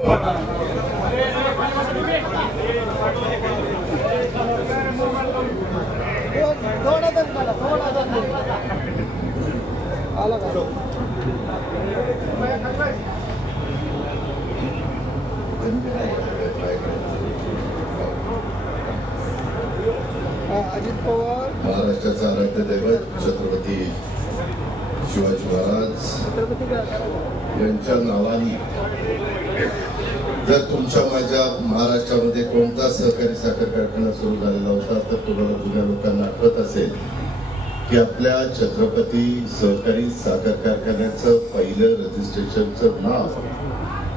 अजित पवार महाराष्ट्राचा आराध्य दैवत छत्रपती शिवाजी महाराज यांच्या नावाने जर तुमच्या माझ्या महाराष्ट्रामध्ये कोणता सहकारी साखर कारखाना सुरू झालेला होता तर तुम्हाला जुन्या लोकांना आठवत असेल की आपल्या छत्रपती सहकारी साखर कारखान्याचं पहिलं रजिस्ट्रेशनचं नाव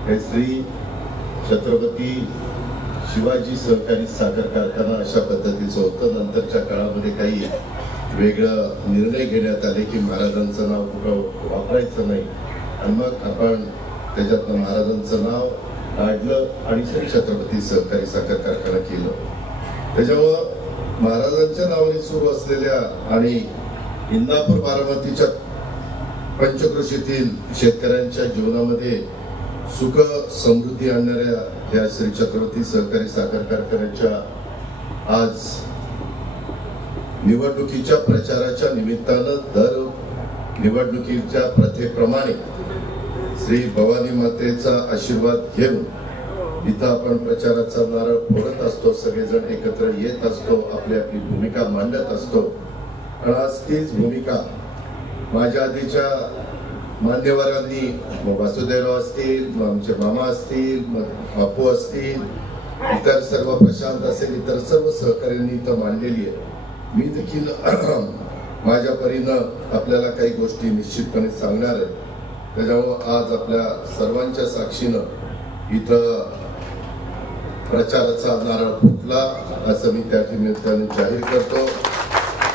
हे श्री छत्रपती शिवाजी सहकारी साखर कारखाना अशा पद्धतीचं होतं. नंतरच्या काळामध्ये काही वेगळं निर्णय घेण्यात आले की महाराजांचं नाव कुठं वापरायचं नाही आणि मग आपण त्याच्यातनं महाराजांचं नाव काढलं आणि श्री छत्रपती सहकारी साखर कारखाना केलं. त्याच्यामुळं महाराजांच्या नावाने सुरू असलेल्या आणि इंदापूर बारामतीच्या पंचक्रोशीतील शेतकऱ्यांच्या जीवनामध्ये सुख समृद्धी आणणाऱ्या या श्री छत्रपती सहकारी साखर कारखान्याच्या आज निवडणुकीच्या प्रचाराच्या निमित्तानं दर निवडणुकीच्या प्रथेप्रमाणे श्री भवानी मातेचा आशीर्वाद घेऊन इथं आपण प्रचाराचा नारळ फोडत असतो. सगळेजण एकत्र येत असतो, आपली आपली भूमिका मांडत असतो. आणि आज तीच भूमिका माझ्या आधीच्या मान्यवरांनी वासुदेवराव असतील, आमचे मामा असतील, बापू असतील, इतर सर्व प्रशांत असेल, इतर सर्व सहकार्यांनी इथं मांडलेली आहे. मी देखील माझ्या परीनं आपल्याला काही गोष्टी निश्चितपणे सांगणार आहे. त्याच्यामुळे आज आपल्या सर्वांच्या साक्षीनं इथं प्रचाराचा नारळ फुटला असं मी त्या निमित्ताने जाहीर करतो.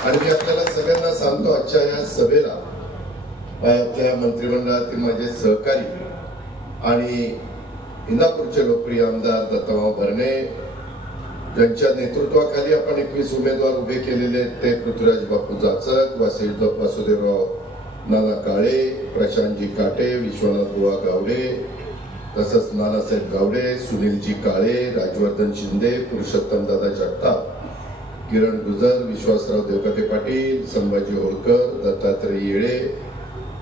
आणि मी आपल्याला सगळ्यांना सांगतो, आजच्या या सभेला आपल्या मंत्रिमंडळातील माझे सहकारी आणि इंदापूरचे लोकप्रिय आमदार दत्ताभाऊ भरणे ज्यांच्या नेतृत्वाखाली आपण 21 उमेदवार उभे केलेले ते पृथ्वीराज बापू जाचक, वासुदेवराव नाना काळे, प्रशांतजी काटे, विश्वनाथ बुवा गावडे, तसंच नानासाहेब गावडे, सुनीलजी काळे, राजवर्धन शिंदे, पुरुषोत्तम दादा जगताप, किरण गुजर, विश्वासराव देवकाते पाटील, संभाजी होळकर, दत्तात्रय येळे,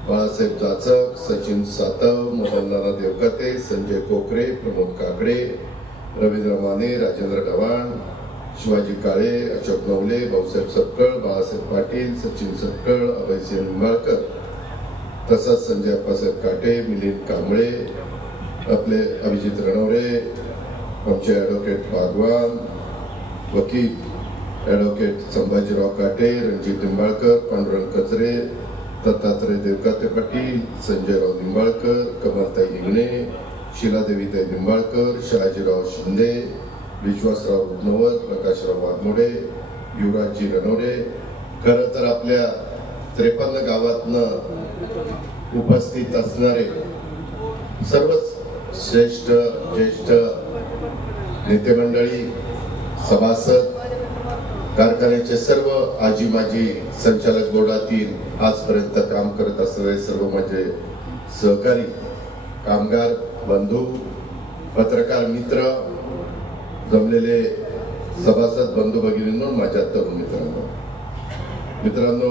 बाळासाहेब जाचक, सचिन सातव, मदन नाना देवकाते, संजय कोकरे, प्रमोद काकडे, रवींद्र माने, राजेंद्र ढवाण, शिवाजी काळे, अशोक नवले, भाऊसाहेब सपकळ, बाळासाहेब पाटील, सचिन सपकळ, अभयसिंह निंबाळकर, तसंच संजय अप्पासाहेब काटे, मिलिंद कांबळे, आपले अभिजित रणवरे, आमचे ॲडव्होकेट भागवान, वकील ॲडव्होकेट संभाजीराव काटे, रणजित निंबाळकर, पांडुरंग कचरे, दत्तात्रय देवकाते पाटील, संजयराव निंबाळकर, कमलताई हिंगणे, शिलादेवीताई निंबाळकर, शहाजीराव शिंदे, विश्वासराव रुग्णवर, प्रकाशराव वाघमोडे, युवराजजी रणवरे. खरं तर आपल्या 53 गावातनं उपस्थित असणारे सर्वच श्रेष्ठ ज्येष्ठ नेते मंडळी, सभासद, कारखान्याचे सर्व आजी माजी संचालक बोर्डातील आजपर्यंत काम करत असलेले सर्व माझे सहकारी, कामगार बंधू, पत्रकार मित्र, जमलेले सभासद बंधू भगिनींनो, माझ्या तरुण मित्रांनो,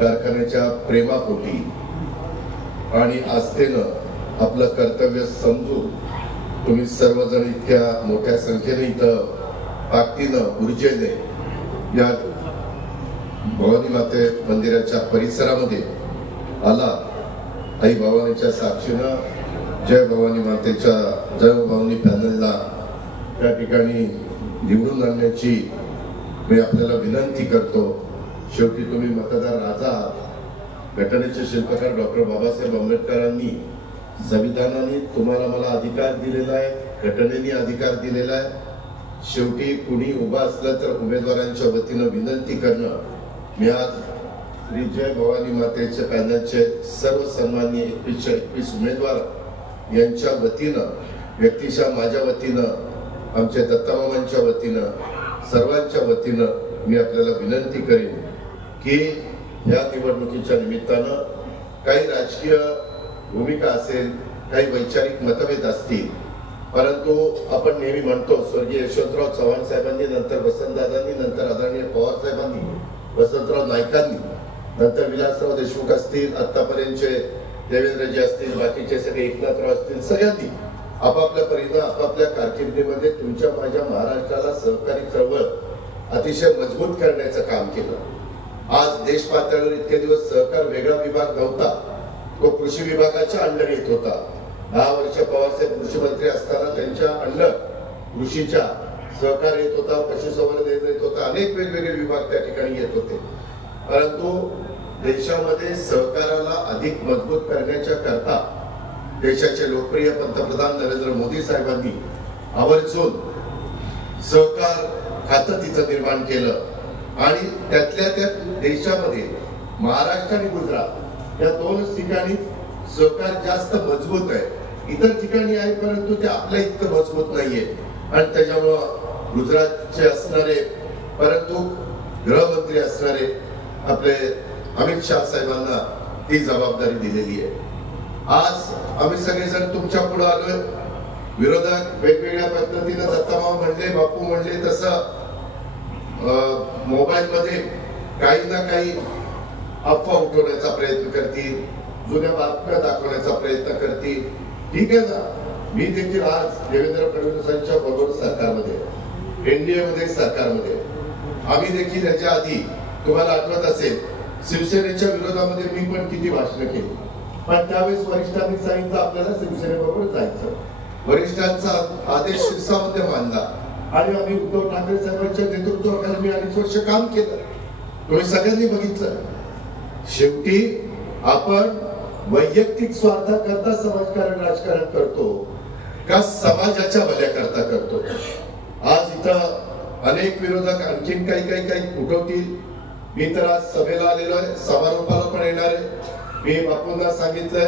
कारखान्याच्या प्रेमापोटी आणि आस्थेनं आपलं कर्तव्य समजून तुम्ही सर्वजण इतक्या मोठ्या संख्येने इथं ताकदीनं ऊर्जेने या भवानी माते मंदिराच्या परिसरामध्ये आला. आई भवानीच्या साक्षीनं जय भवानी मातेच्या जय भवानी पॅनलला त्या ठिकाणी निवडून आणण्याची मी आपल्याला विनंती करतो. शेवटी तुम्ही मतदार राजा, घटनेचे शिल्पकार डॉक्टर बाबासाहेब आंबेडकरांनी संविधानाने तुम्हाला मला अधिकार दिलेला आहे, घटनेने अधिकार दिलेला आहे. शेवटी कुणी उभा असलं तर उमेदवारांच्या वतीनं विनंती करणं. मी आज श्री जय भवानी मातेचे पॅनलचे सर्व सन्माननीय 21 उमेदवार यांच्या वतीनं, व्यक्तिशः माझ्या वतीनं, आमच्या दत्तामामांच्या वतीनं, सर्वांच्या वतीनं मी आपल्याला विनंती करेन की या निवडणुकीच्या निमित्तानं काही राजकीय भूमिका असेल काही वैचारिक मतभेद असतील, परंतु आपण नेहमी म्हणतो स्वर्गीय यशवंतराव चव्हाण साहेबांनी, नंतर वसंतदादांनी, नंतर आदरणीय पवार साहेबांनी, वसंतराव नाईकांनी, नंतर विलासराव देशमुख असतील, आतापर्यंतचे देवेंद्रजी असतील, बाकीचे सगळे एकनाथराव असतील, सगळ्यांनी आपापल्या परीने आपापल्या कारकिर्दीमध्ये तुमच्या माझ्या महाराष्ट्राला सहकारी चळवळ अतिशय मजबूत करण्याचं काम केलं। आज देश पातळीवर इतके दिवस सहकार वेगळा विभाग नव्हता, तो कृषी विभागाच्या अंडर येत होता। 10 वर्ष पवारसाहेब कृषी मंत्री असताना त्यांच्या अंडर कृषीच्या सहकार येत होता, पशुसंवर्धन येत होता, अनेक वेगवेगळे विभाग त्या ठिकाणी येत होते। परंतु देशामध्ये सहकाराला अधिक मजबूत करण्याच्या करता देशाचे लोकप्रिय पंतप्रधान नरेंद्र मोदी साहेबांनी आवर्जून सहकार खातं तिथं निर्माण केलं आणि त्यातल्या त्या देशामध्ये महाराष्ट्र आणि गुजरात या दोनच ठिकाणी सहकार जास्त मजबूत आहे। इतर ठिकाणी आहे परंतु ते आपल्या इतकं मजबूत नाहीये आणि त्याच्यामुळं गुजरातचे असणारे परंतु गृहमंत्री असणारे आपले अमित शाह साहेबांना ती जबाबदारी दिलेली आहे। आज आम्ही सगळेजण तुमच्या पुढे आलोय। विरोधक वेगवेगळ्या पद्धतीने दत्ताभाऊ म्हणले, बापू म्हणले तसं मोबाईल मध्ये काही ना काही अफवा उठवण्याचा प्रयत्न करतील, जुन्या बातम्या दाखवण्याचा प्रयत्न करतील। ठीक आहे ना, मी देखील आज देवेंद्र फडणवीसांच्या बरोबर सरकारमध्ये, एनडीए मध्ये सरकारमध्ये आम्ही देखील याच्या आधी तुम्हाला आठवत असेल शिवसेनेच्या विरोधामध्ये मी पण किती भाषणं केली, पण त्यावेळेस वरिष्ठांनी सांगितलं आपल्याला शिवसेनेबरोबर जायचं। वरिष्ठांचा आदेश शिरसामध्ये मानला आणि आम्ही उद्धव ठाकरे साहेबांच्या नेतृत्वाखाली मी 2.5 वर्ष काम केलं। तुम्ही सगळ्यांनी बघितलं। शेवटी आपण वैयक्तिक स्वार्थाकरता समाजकारण राजकारण करतो का समाजाच्या भल्याकरता करतो? आज इथं अनेक विरोधक आणखीन काही उठवतील। मी तर आज सभेला आलेलो आहे, समारोपाला पण येणार आहे। मी बापूंना सांगितलंय,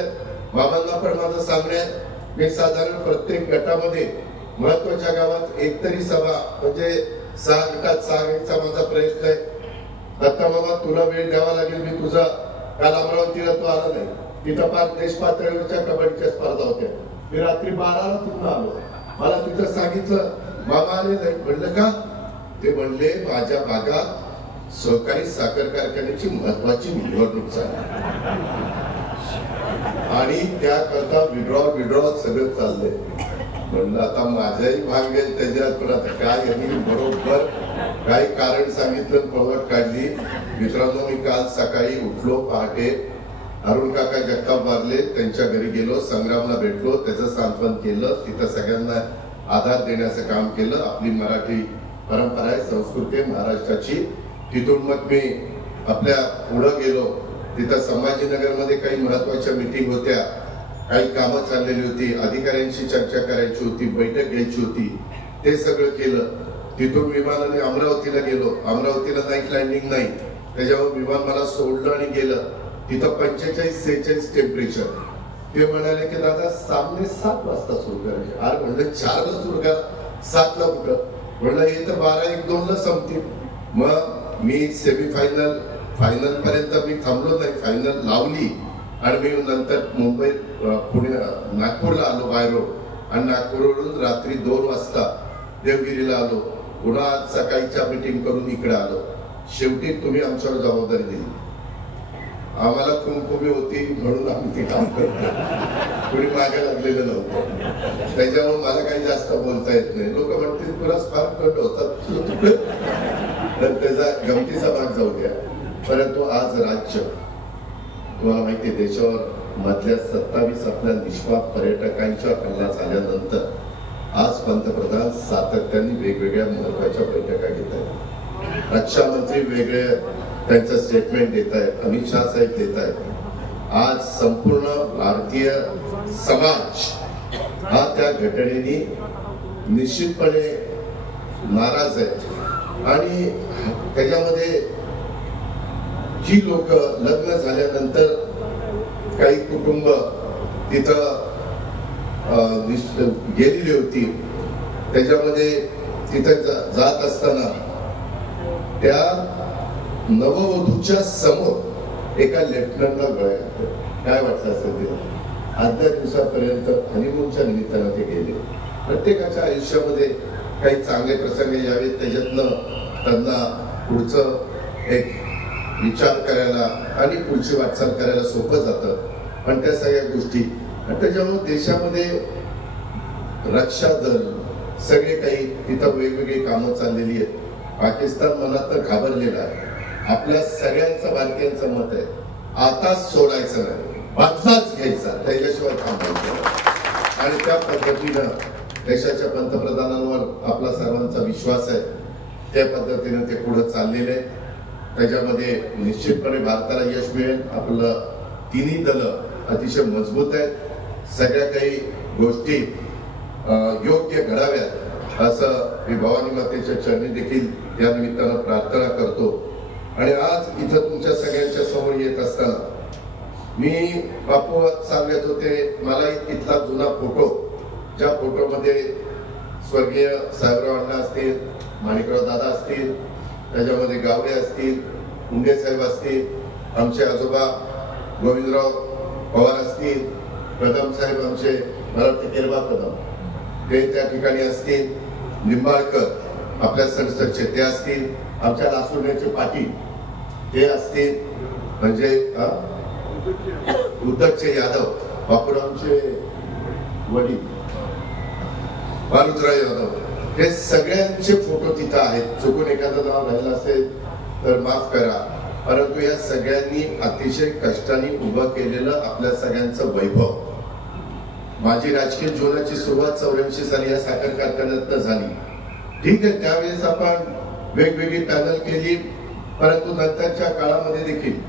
बाबांना पण माझं सांगणे, मी साधारण प्रत्येक गटामध्ये महत्वाच्या गावात एक तरी सभा म्हणजे 6 गटात 6 घ्यायचा माझा प्रयत्न आहे। दत्ता बाबा तुला वेळ द्यावा लागेल, मी तुझा काल अमरावतीला तो आला नाही, तिथं पार देश पातळीवरच्या कबड्डीच्या स्पर्धा होत्या, मी रात्री 12ला तिथं आलो, मला तिथं सांगितलं मामा आले नाही, म्हणलं का? ते म्हणले माझ्या भागात सहकारी साखर कारखान्याची महत्वाची निवडणूक झाली आणि त्याकरता विड्रॉल सगळं चाललंय। म्हणलं आता माझाही भाग आहे त्याच्यात, पण आता काय यांनी बरोबर काही कारण सांगितलं, पवट काढली। मित्रांनो, मी काल सकाळी उठलो पहाटे, अरुण काका जगताप वारले त्यांच्या घरी गेलो, संग्रामला भेटलो, त्याचं सांत्वन केलं, तिथं सगळ्यांना आधार देण्याचं काम केलं। आपली मराठी परंपरा आहे, संस्कृती महाराष्ट्राची। तिथून मग मी आपल्या पुढे गेलो, तिथं संभाजीनगरमध्ये काही महत्वाच्या मीटिंग होत्या, काही कामं चाललेली होती, अधिकाऱ्यांशी चर्चा करायची होती, बैठक घ्यायची होती, ते सगळं केलं। तिथून विमानाने अमरावतीला गेलो, अमरावतीला नाईट लँडिंग नाही, त्याच्यावर विमान मला सोडलं आणि गेलं। तिथं 45-46 टेम्परेचर। ते म्हणाले की दादा सामने 7 वाजता सुरू करायचे। अरे म्हणलं 4ला सुरू करा, 7ला कुठं? म्हणलं हे तर 12-1-2ला संपतील। मग मी सेमीफायनल फायनल पर्यंत मी थांबलो नाही, फायनल लावली आणि मी नंतर मुंबई पुणे नागपूरला आलो बाय रोड आणि नागपूरवरून रात्री 2 वाजता देवगिरीला आलो, पुन्हा आज सकाळीच्या मीटिंग करून इकडे आलो। शेवटी तुम्ही आमच्यावर जबाबदारी दिली, आम्हाला कुमकुमी होती म्हणून आम्ही ते काम करतो, कोणी मागे लागलेलं नव्हतं, त्याच्यामुळे मला काही जास्त बोलता येत नाही। लोक म्हणतील तुला स्पार्क कट होतात, तर त्याचा गमतीचा भाग जाऊ द्या। परंतु आज राज्य, तुम्हाला माहिती देशावर मधल्या 27 आपल्या निष्पाप पर्यटकांच्या हल्ला झाल्यानंतर आज पंतप्रधान सातत्याने वेगवेगळ्या महत्वाच्या बैठका घेत आहेत, रक्षा मंत्री वेगळे त्यांचं स्टेटमेंट देत आहेत, अमित शाह साहेब देत आहेत। आज संपूर्ण भारतीय समाज हा त्या घटनेने निश्चितपणे नाराज आहे आणि त्याच्यामध्ये जी लोक लग्न झाल्यानंतर काही कुटुंब तिथं गेलेली होती, त्याच्यामध्ये तिथं जात असताना त्या नववधूच्या समोर एका लेफ्टनंटला गळ्यात, काय वाटतं असेल तिला? आजच्या दिवसापर्यंत हनीमूनच्या निमित्तानं ते गेले. प्रत्येकाच्या आयुष्यामध्ये काही चांगले प्रसंग यावेत, त्याच्यातनं त्यांना पुढचं एक विचार करायला आणि पुढची वाटचाल करायला सोपं जातं. पण त्या सगळ्या गोष्टी आणि त्याच्यामुळे देशामध्ये रक्षा दल सगळे काही तिथं वेगवेगळी कामं चाललेली आहेत. पाकिस्तान मनात घाबरलेला आहे. आपल्या सगळ्यांचं भारतीयांचं मत आहे, आता सोडायचं नाही, बदलाच घ्यायचा, त्याच्याशिवाय थांबायचं. आणि त्या पद्धतीनं देशाच्या पंतप्रधानांवर आपला सर्वांचा विश्वास आहे. त्या पद्धतीनं ते पुढे चाललेले आहे. त्याच्यामध्ये निश्चितपणे भारताला यश मिळेल. आपलं तिन्ही दलं अतिशय मजबूत आहेत. सगळ्या काही गोष्टी योग्य घडाव्यात असं मी भवानी मातेच्या चरणी देखील या निमित्तानं प्रार्थना करतो. आणि आज इथं तुमच्या सगळ्यांच्या समोर येत असताना मी बापू सांगत होते, मला इथला जुना फोटो, ज्या फोटोमध्ये स्वर्गीय साहेबराव अण्णा असतील, माणिकराव दादा असतील, त्याच्यामध्ये गावडे असतील, मुंडे साहेब असतील, आमचे आजोबा गोविंदराव पवार असतील, कदम साहेब आमचे, मला वाटतं केरबा कदम ते त्या ठिकाणी असतील, लिंबाळकर आपल्या संस्थेचे ते असतील, आमच्या लासुर्ण्याचे पाटील ते असतील, म्हणजे उद्धवचे यादव, बापूरावचे वडील बालुतराव यादव, हे सगळ्यांचे फोटो तिथं आहेत. चुकून एखादं नाव राहिलं असेल तर माफ करा. परंतु या सगळ्यांनी अतिशय कष्टाने उभं केलेलं आपल्या सगळ्यांचं वैभव. माझी राजकीय जीवनाची सुरुवात 84 साली या साखर कारखान्यात झाली. ठीक आहे, त्यावेळेस आपण वेगवेगळी पॅनल केली, परंतु नंतरच्या काळामध्ये देखील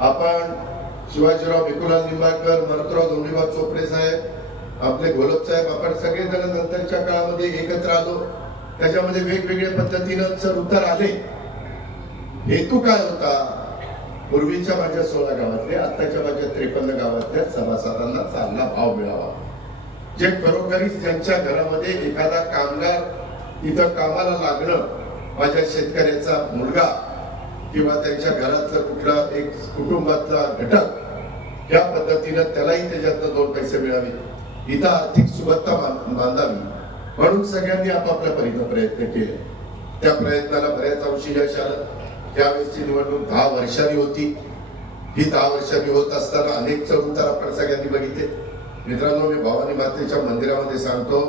आपण शिवाजीराव भिकुलाल निंबाळकर, मारुतराव धोंडीबा चोपडे साहेब, आपले घोलप साहेब, आपण सगळेजण नंतरच्या काळामध्ये एकत्र आलो. त्याच्यामध्ये वेगवेगळ्या पद्धतीनं चढ उतार आले. हेतू काय होता? पूर्वीच्या माझ्या 16 गावातले, आताच्या माझ्या 53 गावातल्या सभासदांना चांगला भाव मिळावा. जे खरोखरीच ज्यांच्या घरामध्ये एखादा कामगार इथं कामाला लागणं, माझ्या शेतकऱ्याचा मुलगा किंवा त्यांच्या घरातला कुठला एक कुटुंबातला घटक, या पद्धतीनं त्यालाही त्याच्यातनं 2 पैसे मिळावे, इथं आर्थिक सुबत्ता बांधावी, म्हणून सगळ्यांनी आपापल्या परीने प्रयत्न केले. त्या प्रयत्नाला बऱ्याच अंशी यश आलं. त्यावेळेसची निवडणूक 10 वर्षांनी होती. ही 10 वर्षांनी होत असताना अनेक चढउतार आपण सगळ्यांनी बघितले. मित्रांनो, मी भवानी मातेच्या मंदिरामध्ये सांगतो,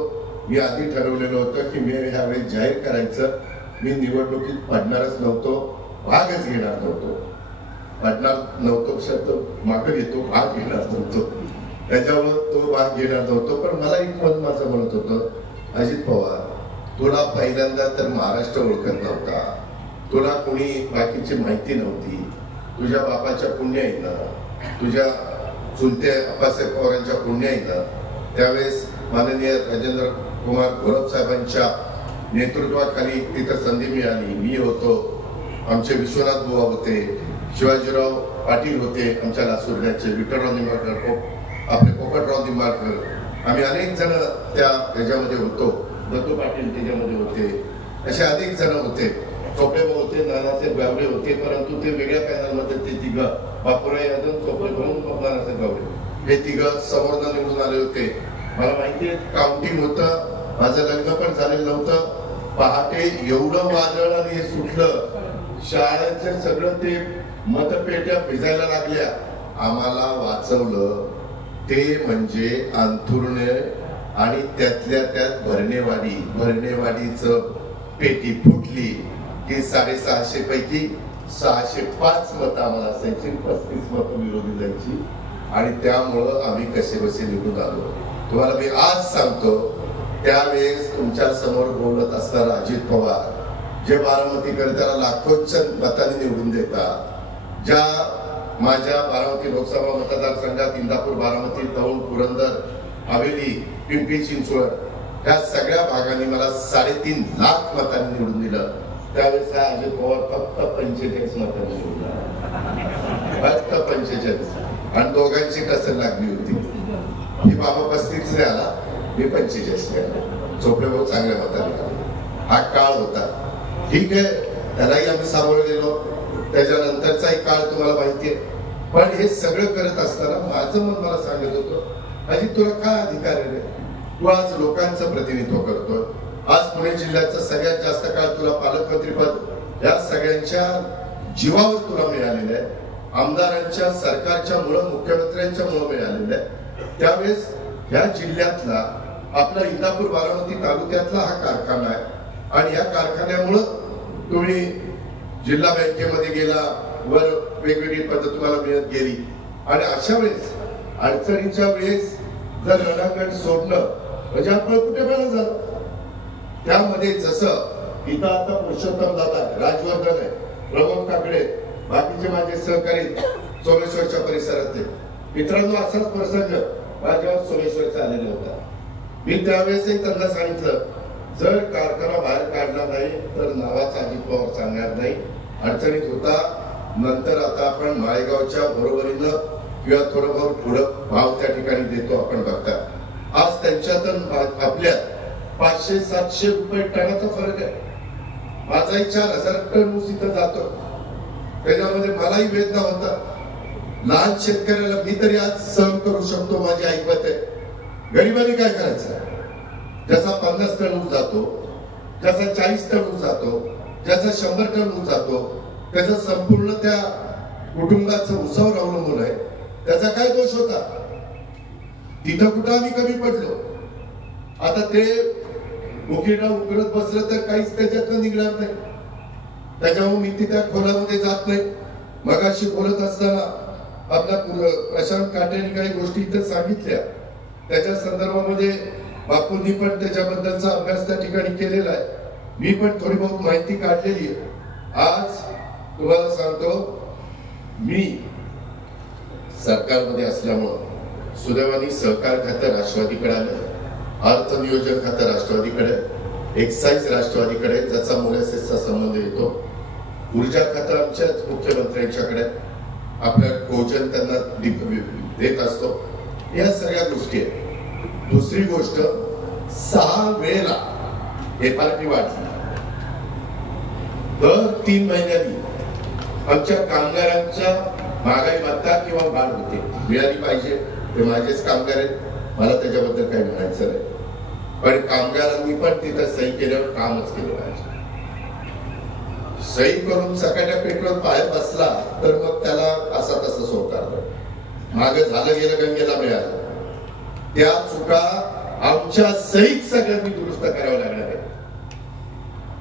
मी आधी ठरवलेलं होतं की मी ह्यावेळी जाहीर करायचं, मी निवडणुकीत पडणारच नव्हतो, भागच घेणार नव्हतो. पडणार नव्हतो शब्द मागे घेतो, भाग घेणार नव्हतो. त्याच्यामुळे तो भाग घेणार नव्हतो. पण मला एक मन माझं म्हणत होतं, अजित पवार, तुला पहिल्यांदा तर महाराष्ट्र ओळखत नव्हता, तुला कोणी बाकीची माहिती नव्हती. तुझ्या बापाच्या पुण्याईनं, तुझ्या चुलते अप्पासाहेब पवारांच्या पुण्याईनं त्यावेळेस माननीय राजेंद्र कुमार घोलप साहेबांच्या नेतृत्वाखाली तिथं संधी मिळाली. मी होतो, आमचे विश्वनाथ बुवा होते, शिवाजीराव पाटील होते, आमच्या लासुर्ण्याचे विठ्ठलराव निंबाळकर, आपले पोपटराव निंबाळकर, आम्ही अनेक जण त्या त्याच्यामध्ये होतो. दत्तू पाटील त्याच्यामध्ये होते, असे अनेक जण होते. चोपडे होते, नानासाहेब गावडे होते, परंतु ते वेगळ्या पॅनलमध्ये ते तिघं, बापूराव यादव, चोपडे म्हणून नानासाहेब गावडे, हे तिघं समोर निवडून आले होते. मला माहितीये काउंटिंग होतं, माझं लग्न पण झालेलं नव्हतं. पहाटे एवढं वादळ आणि हे सुटलं, शाळेचं सगळं ते मतपेट्या भिजायला लागल्या. आम्हाला वाचवलं ते म्हणजे अंथुरणे आणि त्यातल्या त्यात भरणेवाडीचं पेटी फुटली की 650 पैकी 605 मतं आम्हाला असायची, 35 मतं विरोधी जायची. आणि त्यामुळं आम्ही कसे बसे निघून आलो. तुम्हाला मी आज सांगतो, त्यावेळेस तुमच्या समोर बोलत असणारा अजित पवार, जे बारामतीकर त्याला लाखोंच्या मतांनी निवडून देतात, ज्या माझ्या बारामती लोकसभा मतदारसंघात इंदापूर, बारामती, दौंड, पुरंदर, हवेली, पिंपरी चिंचवड, त्या सगळ्या भागांनी मला 3.5 लाख मतांनी निवडून दिलं. त्यावेळेस अजित पवार फक्त 45 मतांनी निवडून, फक्त 45. आणि दोघांची कसर लागली होती. ही बाबा 35 ने आला, मी 45 ने आला. चोपडे भाऊ चांगल्या मतांनी आला. हा काळ होता. ठीक आहे, त्यालाही आम्ही सामोरे गेलो. त्याच्यानंतरचाही काळ तुम्हाला माहितीये. पण हे सगळं करत असताना माझं मन मला सांगत होतं, अजित तुला काय अधिकार आहे रे? तू आज लोकांचं प्रतिनिधित्व करतोय. आज पुणे जिल्ह्याचं सगळ्यात जास्त काळ तुला पालकमंत्रीपद या सगळ्यांच्या जीवावर तुला मिळालेलं आहे. आमदारांच्या सरकारच्या मुळे मुख्यमंत्र्यांच्या मुळे मिळालेलं आहे. त्यावेळेस या जिल्ह्यातला आपला इंदापूर बारामती तालुक्यातला हा कारखाना आहे आणि या कारखान्यामुळं तुम्ही जिल्हा बँकेमध्ये गेला, वर वेगवेगळी पद तुम्हाला मिळत गेली आणि अशा वेळेस अडचणीच्या वेळेस जर रणांगण सोडणं म्हणजे आपण कुठे पण झालं. त्यामध्ये जसं इथं आता पुरुषोत्तम दादा, राजवर्धन आहे, प्रमोद काकडे, बाकीचे माझे सहकारी सोमेश्वरच्या परिसरातले मित्रांनो, असाच प्रसंग माझ्यावर सोमेश्वरचा आलेला होता. मी त्यावेळेसही त्यांना सांगितलं, जर कारखाना बाहेर काढला नाही तर नावाचा अजित पवार सांगणार नाही. अडचणीत होता. नंतर आता आपण माळेगावच्या बरोबरीनं किंवा थोडंफार पुढं भाव त्या ठिकाणी देतो आपण बघता. आज त्यांच्यात आपल्या 500-700 रुपये टनाचा फरक आहे. माझाही 4000 टन ऊस इथं जातो. त्याच्यामध्ये मलाही वेदना होता. लहान शेतकऱ्याला मी तरी आज सहन करू शकतो, माझी ऐकत आहे. गरिबांनी काय करायचं? ज्याचा 50 टन ऊस जातो, ज्याचा 40 टन ऊस जातो, ज्याचा 100 टन ऊस जातो, त्याचा संपूर्ण त्या कुटुंबाचं ऊसावर अवलंबून आहे. त्याचा काय दोष होता? तिथं कुठं आम्ही कमी पडलो? आता ते उकिरडा उकरत बसलं तर काहीच त्याच्यातनं निघणार नाही. त्याच्यामुळे मी त्या खोलामध्ये जात नाही. मगाशी बोलत असताना आपला प्रशांत काटेने काही गोष्टी इथं सांगितल्या. त्याच्या संदर्भामध्ये बापूंनी पण त्याच्याबद्दलचा अभ्यास त्या ठिकाणी केलेला आहे. मी पण थोडी बहुत माहिती काढलेली आहे. आज तुम्हाला सांगतो, मी सरकारमध्ये असल्यामुळं सुदैवाने सहकार खातं राष्ट्रवादीकडे आलं, अर्थ नियोजन खातं राष्ट्रवादीकडे, एक्साईज राष्ट्रवादीकडे, ज्याचा मोलॅसिसचा संबंध येतो, ऊर्जा खातं आमच्याच मुख्यमंत्र्यांच्याकडे, आपल्या भोजन त्यांना देत असतो. या सगळ्या गोष्टी आहेत. दुसरी गोष्ट, 6 वेळेला एफआरपी वाढली. दर 3 महिन्यांनी आमच्या कामगारांच्या महागाई भत्ता किंवा वाढ होते, मिळाली पाहिजे. ते माझेच कामगार आहेत, मला त्याच्याबद्दल काही म्हणायचं नाही. पण कामगारांनी पण तिथं सही केल्यावर कामच केलं पाहिजे. सही करून सकाळच्या पेट्रोल बाहेर बसला तर मग त्याला असा तसं सोडणार. मागे झालं गेलं गंगेला मिळालं. त्या चुका आमच्या सहीत सगळ्यांनी दुरुस्त करावं लागणार आहे.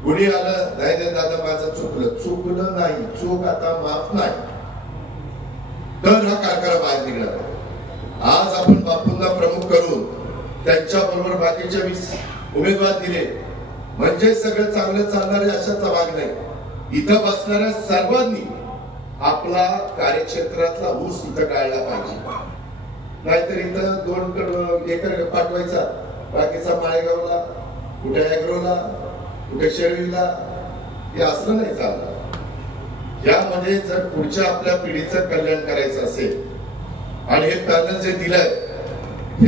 कुणी आलं नाही दादा माझं चुकलं नाही, चूक आता माफ नाही, तर हा कारखाना बाहेर निघणार आहे. आज आपण बापूंना प्रमुख करून त्यांच्या बरोबर बाकीचे 20 उमेदवार दिले म्हणजे सगळं चांगलं चालणार आहे अशाचा भाग नाही. इथं बसणाऱ्या सर्वांनी आपला कार्यक्षेत्रातला ऊस इथं काढला पाहिजे. नाहीतर इथं 2 एकर पाठवायचा, बाकीचा माळेगावला, कुठे अॅग्रोला, कुठे शेरवीला, हे असलं नाही चालणार. यामध्ये जर पुढच्या आपल्या पिढीचं कल्याण करायचं असेल आणि हे पॅनल जे दिलंय,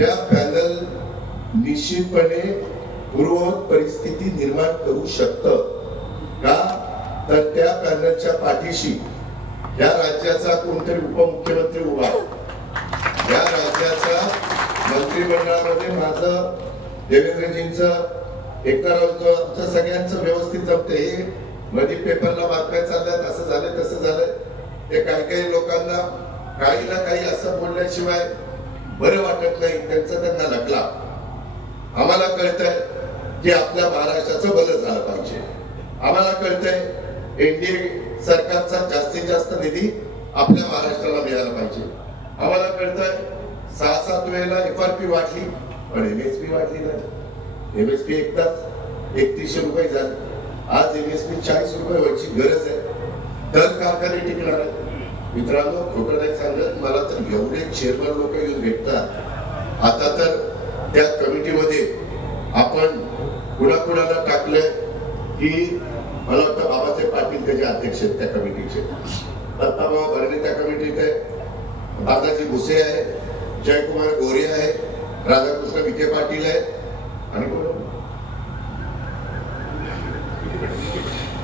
या पॅनल निश्चितपणे पूर्ववत परिस्थिती निर्माण करू शकतं का? तर त्या पॅनलच्या पाठीशी या राज्याचा कोणतरी उपमुख्यमंत्री उभा, या राज्याचा मंत्रिमंडळामध्ये माझं, देवेंद्रजींचं, एकनाथरावचं, सगळ्यांचं व्यवस्थित जमते. हे मध्ये पेपरला बातम्या चालल्यात, असं झालं तसं झालं. ते काही लोकांना काही ना काही असं बोलल्याशिवाय बरं वाटत नाही, त्यांना लकला. आम्हाला कळतंय की आपल्या महाराष्ट्राचं भलं झालं पाहिजे. आम्हाला कळतंय एनडीए सरकारचा जास्तीत जास्त निधी आपल्या महाराष्ट्राला मिळाला पाहिजे. आम्हाला कळतंय 6-7 वेळेला एफआरपी वाढली पण एमएसपी वाढली नाही. एमएसपी एकदाच 3100 रुपये झाले. आज एमएसपी 40 रुपये व्हायची गरज आहे. दर कारखाने टिकणार आहे. मित्रांनो, खोटं नाही सांगत, मला तर एवढे चेअरमन लोक येऊन भेटतात. आता तर त्या कमिटीमध्ये आपण कुणाकुणाला टाकलंय की मला वाटतं बाबासाहेब पाटील त्याचे अध्यक्ष आहेत त्या कमिटीचे, दत्ताभाऊ भरणे त्या कमिटीत आहे, दादाजी भुसे आहे, जयकुमार गोरे आहे, राधाकृष्ण विखे पाटील आहे आणि कोण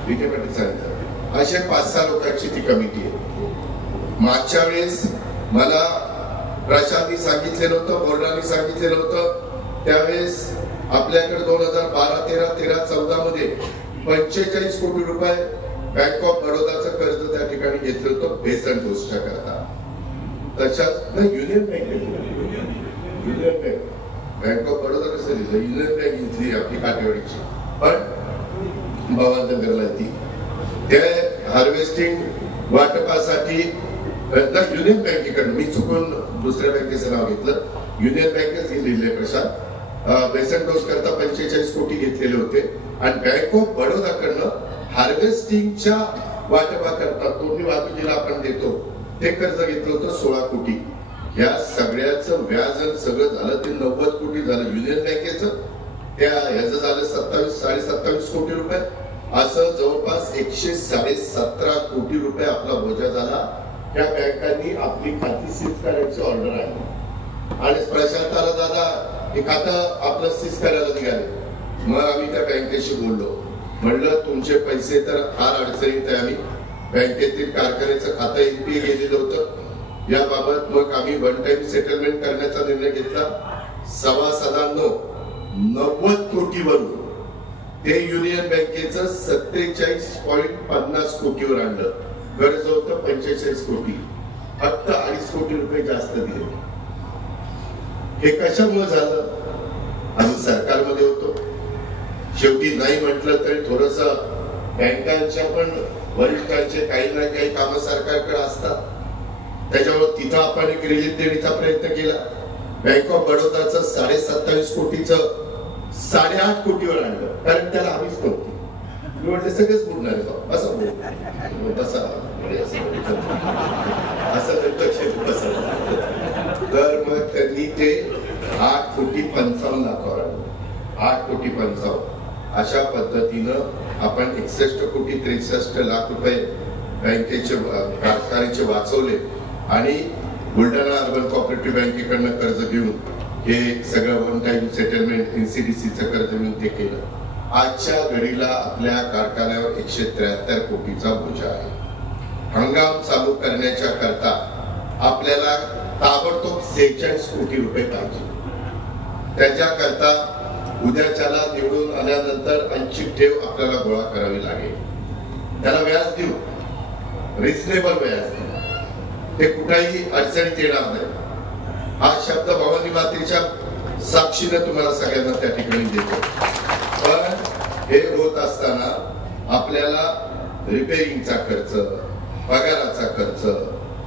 विखे पाटील सांगितलं. असे 5-6 लोकांची ती कमिटी आहे. मागच्या वेळेस मला प्रशांतनी सांगितलेलं होतं, बोर्डाने सांगितलेलं होतं. त्यावेळेस आपल्याकडे 2012-13 मध्ये 45 कोटी रुपये बँक ऑफ बडोदाचं कर्ज त्या ठिकाणी घेतलं होतं बेसन डोसच्या करता. तशाच युनियन बँक ऑफ बडोदा कसं दिलं, युनियन बँक घेतली आपली काटेवाडीची, पण भवानगरला ती त्या हार्वेस्टिंग वाटपासाठी युनियन बँकेकडून, मी चुकून दुसऱ्या बँकेचं नाव घेतलं, युनियन बँकेच दिलेले प्रशांत बेसन डोस करता 45 कोटी घेतलेले होते. आणि बँक ऑफ बडोदाकडनं हार्वेस्टिंगच्या वाटपाकरता तोडणी वाहतुकीला आपण देतो ते कर्ज घेतलं होतं 16 कोटी. या सगळ्याचं व्याज सगळं झालं ते 90 कोटी झालं युनियन बँकेचं. त्या ह्याचं झालं 27-27.5 कोटी रुपये. असं जवळपास 117 कोटी रुपये आपला बोजा झाला. त्या बँकांनी आपली खाती सीज करायची ऑर्डर आहे आणि प्रशांताला दादा हे खातं आपलं सीज करायला निघाले. मग आम्ही त्या बँकेशी बोललो, म्हणलं तुमचे पैसे तर फार अडचणीत आहे. आम्ही बँकेतील कारखान्याचं खातं एनपीए गेलेलं होतं. याबाबत मग आम्ही वन टाइम सेटलमेंट करण्याचा निर्णय घेतला. सभासदांनो 90 कोटीवरून ते युनियन बँकेचं 27.50 कोटीवर आणलं. कर्ज होतं 45 कोटी, फक्त 2.5 कोटी रुपये जास्त दिले. हे कशामुळे झालं? आम्ही सरकारमध्ये होतो. शेवटी नाही म्हटलं तरी थोडस बँकांच्या पण वरिष्ठांचे काही ना काही कामं सरकारकडे असतात. त्याच्यामुळे तिथं आपण एक रिलीफ देण्याचा प्रयत्न केला. बँक ऑफ बडोदाचं 27.5 कोटीचं 8.5 कोटीवर आणलं, कारण त्याला हमीच नव्हती. मी म्हटलं सगळेच बुडणार आहे असं तर मग त्यांनी ते 8.55 आणलं. 8.55 अशा पद्धतीनं आपण 61.63 कोटी रुपये बँकेचे कारखान्याचे वाचवले आणि बुलढाणा अर्बन कोऑपरेटिव्ह बँकेकडनं कर्ज घेऊन हे सगळं वन टाइम सेटलमेंट एनसीडीसीचं कर्ज घेऊन ते केलं. आजच्या घडीला आपल्या कारखान्यावर 173 कोटीचा बोजा आहे. हंगाम चालू करण्याच्या करता आपल्याला ताबडतोब 46 कोटी रुपये पाहिजे. त्याच्याकरता उद्याच्याला निवडून आल्यानंतर अंशिक ठेव आपल्याला गोळा करावी लागेल. त्याला व्याज देऊ, रिझनेबल व्याज देऊ, ते कुठेही अडचणीत येणार नाही. हा शब्द भवानी मातेच्या साक्षीने तुम्हाला सगळ्यांना त्या ठिकाणी देतो. पण हे होत असताना आपल्याला रिपेरिंगचा खर्च, पगाराचा खर्च,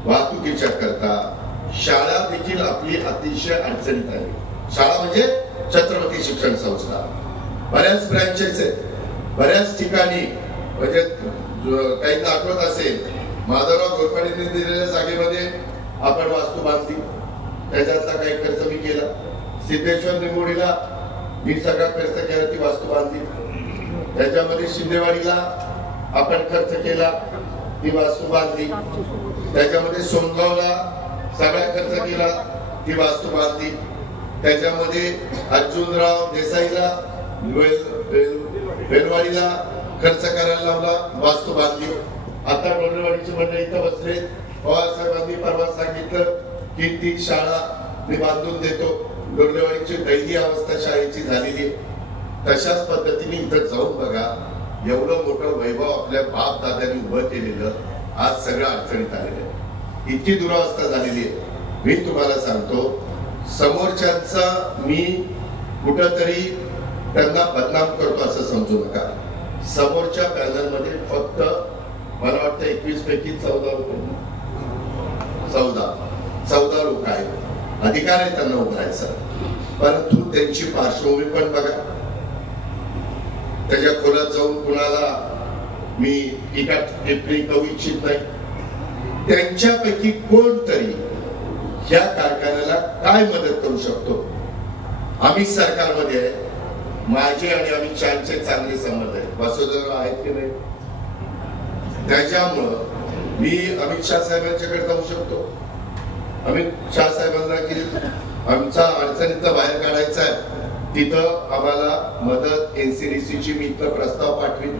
वाहतुकीच्या करता शाळा देखील आपली अतिशय अडचणीत आहे. शाळा म्हणजे छत्रपती शिक्षण संस्था, बऱ्याच ब्रँचेस आहेत, बऱ्याच ठिकाणी. म्हणजे काहींना आठवत असेल, माधवराव घोरपडेंनी दिलेल्या जागेमध्ये आपण वास्तू बांधली, त्याच्यातला काही खर्च मी केला. सिद्धेश्वर निंबोडीला मी सगळा खर्च केला, ती वास्तू बांधली. त्याच्यामध्ये शिंदेवाडीला आपण खर्च केला, ती वास्तू बांधली. त्याच्यामध्ये सोनगावला सगळा खर्च केला, ती वास्तू बांधली. त्याच्यामध्ये अर्जुनराव देसाईला वेलवाडीला खर्च करायला लावला, वास्तू बांधली. आता डोंगरवाडीची मंडळी इथं बसले. पवार साहेबांनी परवा सांगितलं की ती शाळा मी बांधून देतो. डोंगरवाडीची दयनीय अवस्था शाळेची झालेली आहे. तशाच पद्धतीने इथं जाऊन बघा, एवढं मोठं वैभव आपल्या बाप दादांनी उभं केलेलं आज सगळं अडचणीत आलेलं आहे. इतकी दुरावस्था झालेली आहे. मी तुम्हाला सांगतो, समोरच्यांचा मी कुठंतरी त्यांना बदनाम करतो असं समजू नका. समोरच्या पॅनलमध्ये फक्त मला वाटतं 21 पैकी 14 लोक आहेत. अधिकार आहे त्यांना उभारायचा, परंतु त्यांची पार्श्वभूमी पण बघा. त्याच्या खोलात जाऊन कुणाला मी टीका टिप्पणी करू इच्छित नाही. त्यांच्यापैकी कोणतरी या कारखान्याला काय मदत करू शकतो? आम्ही सरकारमध्ये आहे, माझे आणि अमित शहाचे चांगले संबंध आहेत. वासुदेव आहेत की नाही? त्याच्यामुळं मी अमित शहा साहेबांच्याकडे जाऊ शकतो. अमित शहा साहेबांना की आमचा अडचणीतनं बाहेर काढायचा आहे, तिथं आम्हाला मदत एनसीडीसीची मी इथं प्रस्ताव पाठवीन.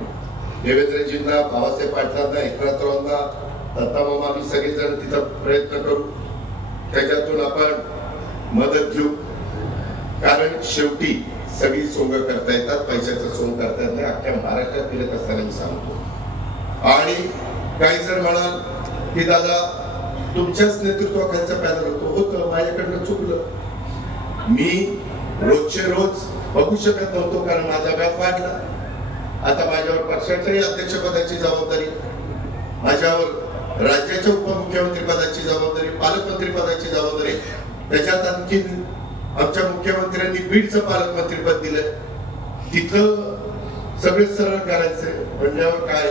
देवेंद्रजींना, बाबासाहेब पाटलांना, एकनाथरावांना, दत्ता मामा, आम्ही सगळेजण तिथं प्रयत्न करू. त्याच्यातून आपण मदत घेऊ, कारण शेवटी सगळी सोंग करता येतात, पैशाचं सोंग करता येत नाही. अख्ख्या महाराष्ट्रात फिरत असताना मी सांगतो. आणि काही जर म्हणाल की दादा तुमच्याच नेतृत्वाखालचं पॅनल होतं, माझ्याकडनं चुकलं. मी रोजचे रोज बघू शकत नव्हतो, कारण माझा व्याप वाढला. आता माझ्यावर पक्षाच्याही अध्यक्षपदाची जबाबदारी, माझ्यावर राज्याच्या उपमुख्यमंत्री पदाची जबाबदारी, पालकमंत्री पदाची जबाबदारी, त्याच्यात आणखी आमच्या मुख्यमंत्र्यांनी बीडचं पालकमंत्रीपद दिलंय. तिथं सगळे सरळ करायचे म्हणल्यावर काय.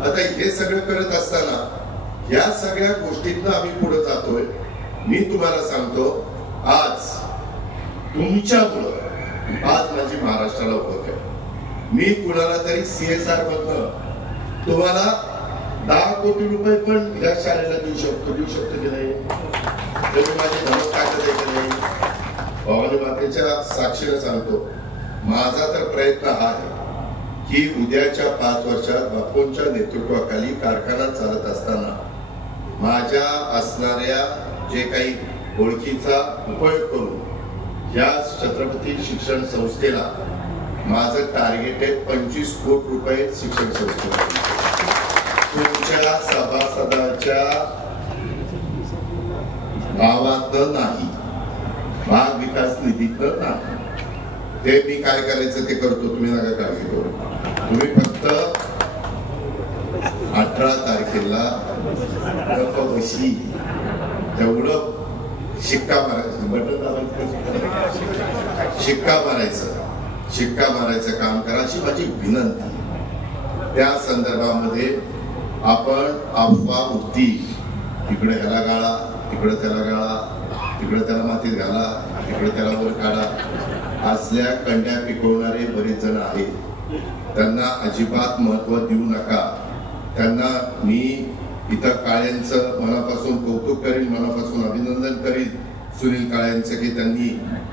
आता हे सगळं करत असताना या सगळ्या गोष्टीतनं आम्ही पुढे जातोय. मी तुम्हाला सांगतो, आज तुमच्यामुळं आज माझी महाराष्ट्राला ओळख आहे. मी कुणाला तरी CSR मधनं तुम्हाला 10 कोटी रुपये पण या शाळेला देऊ शकतो की नाही. तुम्ही माझी धमक टाकत आहे की नाही. भवानी मातेच्या साक्षीने सांगतो, माझा तर प्रयत्न हा आहे की उद्याच्या 5 वर्षात बापूंच्या नेतृत्वाखाली कारखाना चालत असताना माझ्या असणाऱ्या जे काही ओळखीचा उपयोग करून या छत्रपती शिक्षण संस्थेला माझं टार्गेट आहे 25 कोटी रुपये शिक्षण संस्थेला. तुमच्या सभासदाच्या भावातनं नाही, भाग विकास निधीतनं नाही. ते मी काय करायचं ते करतो, तुम्ही नका काळजी करू. तुम्ही फक्त 18 तारखेला बशी तेवढं शिक्का मारायचं, बटन दाबायचं, शिक्का मारायचं काम करा, अशी माझी विनंती. त्या संदर्भामध्ये आपण अफवा उठती, इकडे ह्याला गाळा, तिकडे त्याला गाळा, तिकडे त्याला मातीत घाला, तिकडे त्याला वर काढा, असल्या कंड्या पिकवणारे बरेच जण आहेत. त्यांना अजिबात महत्व देऊ नका. त्यांना मी इथं काळ्यांचं मनापासून कौतुक करीन, मनापासून अभिनंदन करीन सुनील काळ्यांचं, की त्यांनी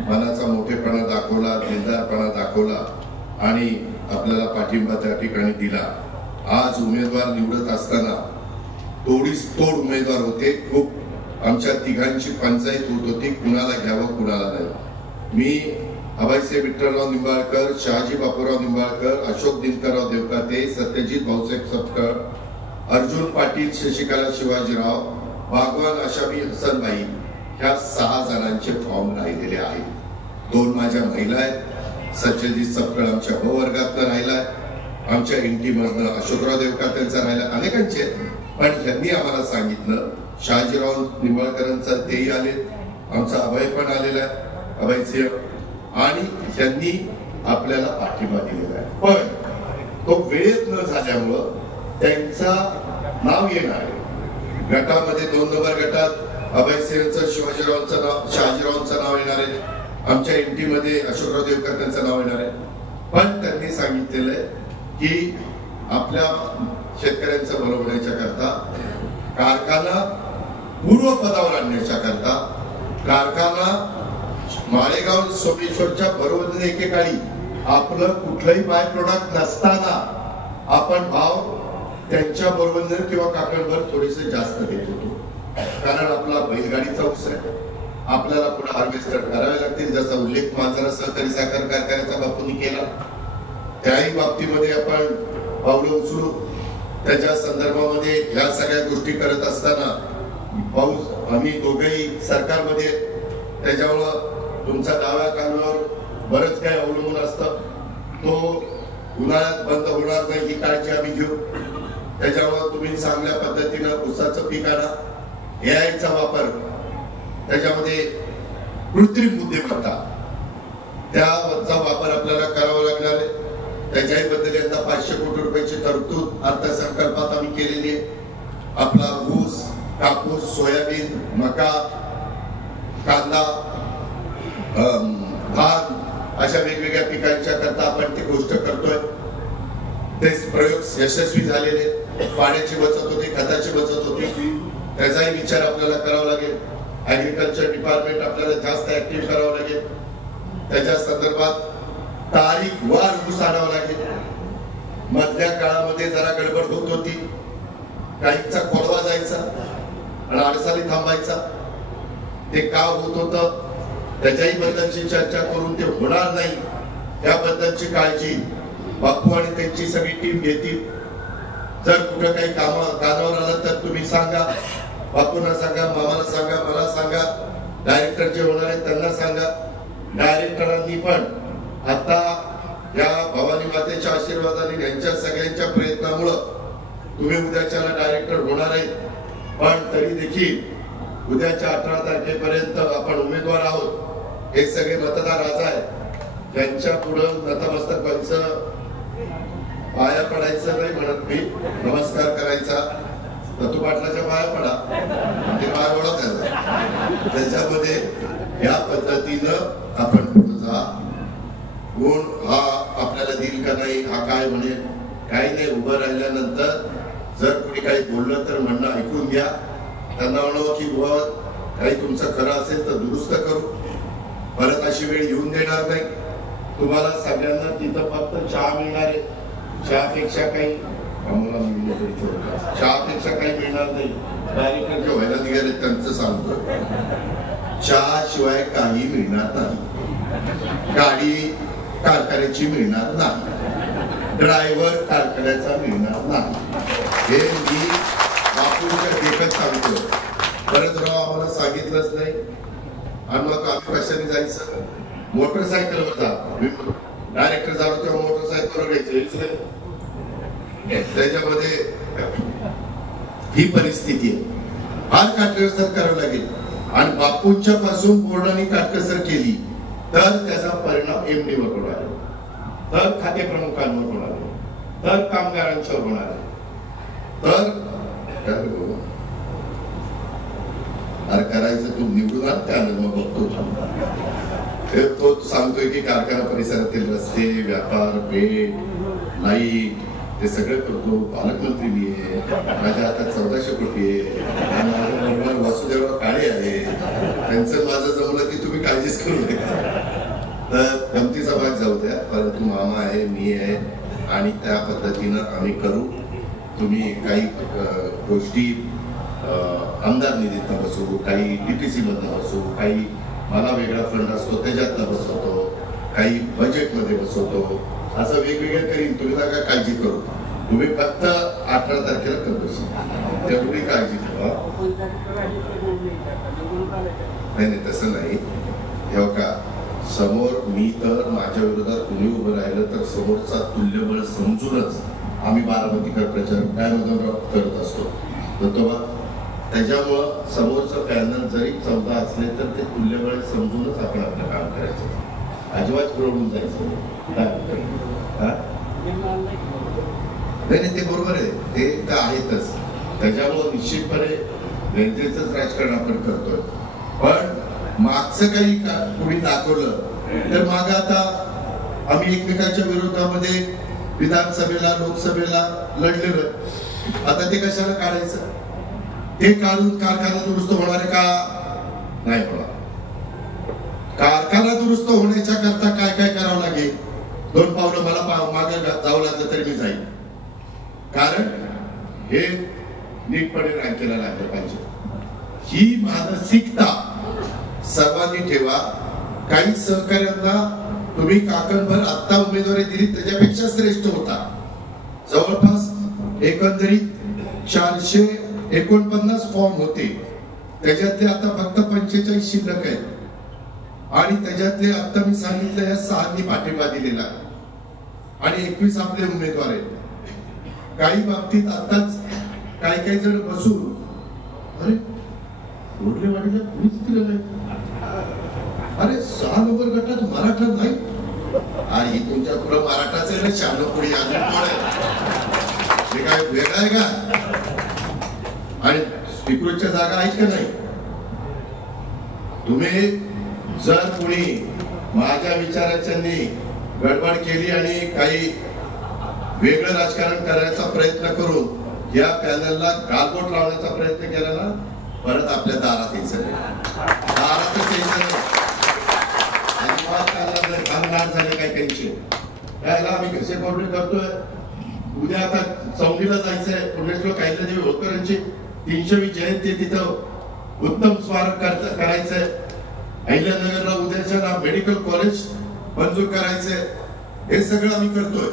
मनाचा मोठेपणा दाखवला, दिलदारपणा दाखवला आणि आपल्याला पाठिंबा त्या ठिकाणी दिला. आज उमेदवार निवडत असताना तोडीस तोड उमेदवार होते. खूप आमच्या तिघांची पंचायत होत होती, कुणाला घ्यावं कुणाला नाही. मी अभयसिंह विठ्ठलराव निंबाळकर, शहाजी बापूराव निंबाळकर, अशोक दिनकरराव देवकाते, सत्यजित भाऊसाहेब सपकाळ, अर्जुन पाटील, शशिकला शिवाजीराव, भागवान आशाबी हसनबाई, ह्या 6 जणांचे फॉर्म राहिलेले आहेत. 2 माझ्या महिला आहेत. सत्यजित सपकाळ आमच्या ब वर्गातनं राहिलाय, आमच्या इंटी मधनं अशोकराव देवकातेंचा राहिला, अनेकांचे. पण त्यांनी आम्हाला सांगितलं, शहाजीराव निंबाळकरांचा तेही आले, आमचा अभय पण आलेला आहे, अभयसिंह, आणि त्यांनी आपल्याला पाठिंबा दिलेला आहे. पण तो वेळेत न झाल्यामुळं त्यांचा नाव येणार आहे गटामध्ये. 2 नंबर गटात अभयसिंहचं, शिवाजीरावांचं नाव, शहाजीरावांचं नाव येणार आहे. आमच्या एनटी मध्ये अशोकराव देवकर त्यांचं नाव येणार आहे. पण त्यांनी सांगितलेलं आहे की आपल्या शेतकऱ्यांचं भलं होण्याच्या करता, कारखाना पूर्वपदावर आणण्याच्या करता, कारखाना माळेगाव सोमेश्वरच्या बरोबरीने एकेकाळी आपलं कुठलंही बाय प्रोडक्ट नसताना आपण भाव त्यांच्या बरोबरीने किंवा काकणभर थोडेसे जास्त देत होतो, कारण आपला बैलगाडीचा उत्सव आहे. आपल्याला पुढे हार्वेस्टर करावे लागतील, ज्याचा उल्लेख मांजरा सहकारी साखर कारखान्याच्या बापूंनी केला. त्याही बाबतीमध्ये आपण पावलं उचलू. त्याच्या संदर्भामध्ये या सगळ्या गोष्टी करत असताना पाऊस आम्ही दोघेही सरकारमध्ये, त्याच्यामुळं तुमचा डाव्या कानावर बरंच काही अवलंबून असतं. तो उन्हाळ्यात बंद होणार नाही ही काळजी आम्ही घेऊ. त्याच्यामुळे तुम्ही चांगल्या पद्धतीनं ऊसाचं पीक आणा. एआयचा वापर, त्याच्यामध्ये कृत्रिम बुद्धिमत्ता, त्याचा वापर आपल्याला करावा लागणार आहे. त्याच्याही बद्दल यंदा 500 कोटी रुपयाची तरतूद अर्थसंकल्पात आम्ही केलेली आहे. आपला ऊस, कापूस, सोयाबीन, मका, कांदा, भात अशा वेगवेगळ्या पिकांच्या करता आपण ती गोष्ट करतोय. ते प्रयोग यशस्वी झालेले. पाण्याची बचत होती, खताची बचत होती, त्याचाही विचार आपल्याला करावा लागेल. ऍग्रिकल्चर डिपार्टमेंट आपल्याला जास्त ऍक्टिव्ह करावं लागेल. त्याच्या संदर्भात तारीख वार ऊस आणावं लागेल. मधल्या काळामध्ये जरा गडबड होत होती, काहींचा खोडवा जायचा आणि अडसाली थांबायचा. ते का होत होतं त्याच्याही बद्दलची चर्चा करून ते होणार नाही त्याबद्दलची काळजी बापू आणि त्यांची सगळी टीम घेतील. जर कुठं काही कानावर आलं तर तुम्ही सांगा, बापूंना सांगा, मामाला सांगा, मला सांगा, डायरेक्टर जे होणार आहेत त्यांना सांगा. डायरेक्टरांनी पण आता या भवानी मातेच्या आशीर्वादाने यांच्या सगळ्यांच्या प्रयत्नामुळं तुम्ही उद्याच्याला डायरेक्टर होणार आहेत. पण तरी देखील उद्याच्या 18 तारखेपर्यंत आपण उमेदवार आहोत. हे सगळे मतदार आज आहेत त्यांच्या पुढं नतमस्तक व्हायचं, पाया पडायचं नाही म्हणत मी, नमस्कार करायचा. दत्तू पाटलाच्या पाया पडा, ते पाय ओळखायचा. त्याच्यामध्ये या पद्धतीनं आपण पुढे जा. कोण हा आपल्याला देईल का नाही, हा काय म्हणेल, काही नाही. उभं राहिल्यानंतर जर कोणी काही बोललं तर म्हणणं ऐकून घ्या. त्यांना म्हणावं की बुवा काही तुमचं खरं असेल तर दुरुस्त करू, परत अशी वेळ येऊन देणार नाही. तुम्हाला सगळ्यांना तिथं फक्त चहा मिळणार आहे. चहापेक्षा काही मिळणार नाही. डायरेक्टर जे व्हायला निघाले त्यांचं सांगतो, चहा शिवाय काही मिळणार नाही. गाडी कारखान्याची मिळणार नाही, ड्रायव्हर कारखान्याचा मिळणार नाही. हे मी बापूंच्या देखत सांगतो. परत राव आम्हाला सांगितलंच नाही आणि मग आम्ही कशाने जायचं? मोटरसायकलवर जा. डायरेक्टर जाऊ तेव्हा मोटरसायकलवर यायचं. त्याच्यामध्ये ही परिस्थिती आहे. फार काटकसर करावं लागेल आणि बापूंच्या पासून बोर्डाने काटकसर केली तर त्याचा परिणाम एमडीवर होणार आहे, तर खाते प्रमुखांवर होणार आहे, तर कामगारांच्यावर होणार आहे. तर अरे करायचं तू निवडून आण त्यानं मग बघतो. तो सांगतोय की कारखाना परिसरातील रस्ते, व्यापार, पेठ, लाईट ते सगळं करतो. पालकमंत्री मी आहे, माझ्या हातात 1400 कोटी आहे, वासुदेवराव काळे आहे, त्यांचं माझं जमलं की तुम्ही काळजीच करू नका. तर गमतीचा भाग जाऊ द्या, परंतु मामा आहे, मी आहे आणि त्या पद्धतीनं आम्ही करू. तुम्ही काही गोष्टी आमदार निधीतनं बसवू, काही DPC मधनं बसवू, काही मला वेगळा फंड असतो त्याच्यातनं बसवतो, काही बजेटमध्ये बसवतो, असं वेगवेगळं करीन. तुम्ही नका काळजी करू. तुम्ही फक्त 18 तारखेला करतो तेवढी काळजी ठेवा. नाही तसं नाही. हे का समोर मी तर माझ्या विरोधात कुणी उभं राहिलं तर समोरचा तुल्यबळ समजूनच आम्ही बारामतीकर प्रचार पॅनल करत असतो. त्याच्यामुळं समोरचं पॅनल जरी 14 असले तर ते तुल्यबळ समजूनच आपण आपलं काम करायचं. अजिबात रडून जायचं नाही. ते बरोबर आहे, ते तर आहेतच. त्याच्यामुळं निश्चितपणे जनतेचंच राजकारण आपण करतोय. पण मागचं काही कोणी दाखवलं तर माग आता आम्ही एकमेकांच्या विरोधामध्ये विधानसभेला लोकसभेला लढलेलं, आता ते कशाला काढायचं? ते काढून कारखाना दुरुस्त होणार आहे का? नाही होणार. कारखाना दुरुस्त होण्याच्या करता काय काय करावं लागेल? 2 पावलं मला मागे जावं लागलं तरी मी जाईल. कारण हे नीटपणे रँकेला लागलं पाहिजे. ही मानसिकता सर्वांनी ठेवा. काही सहकार्यांना तुम्ही काकणभर आता उमेदवारी दिली त्याच्यापेक्षा श्रेष्ठ होता. जवळपास एकंदरीत 449 फॉर्म होते, त्याच्यातले आता फक्त 45 शिल्लक आहेत आणि त्याच्यातले आता मी सांगितलं या 6 पाठिंबा दिलेला आणि 21 आपले उमेदवार आहेत. काही बाबतीत आताच काही जण बसून अरे गोडलेवाडीला कुणीच दिलं नाही, अरे 6 नंबर गटात मराठा नाही, आणि तुमच्या पुढे मराठाच आहे ना 96 कोणी अजून कोण आहे? हे काय वेगळं आहे का? आणि स्वीकृतच्या जागा आहेत का नाही? तुम्ही जर कोणी माझ्या विचाराच्यांनी गडबड केली आणि काही वेगळं राजकारण करायचा प्रयत्न करून या पॅनलला गालबोट लावण्याचा प्रयत्न केला ना, परत आपल्या दारात यायचं नाही. दारातच यायचं नाही. अजिबात त्याला भांडणार झाले काय त्यांचे त्याला आम्ही कसे कोर्टे करतोय. उद्या आता चौंडीला जायचंय, पुण्यश्लोक काहिल्यादेवी होळकरांची 320 जयंती तिथं उत्तम स्मारक करायचंय, अहिल्यानगरला उद्याच्या मेडिकल कॉलेज मंजूर करायचंय, हे सगळं आम्ही करतोय.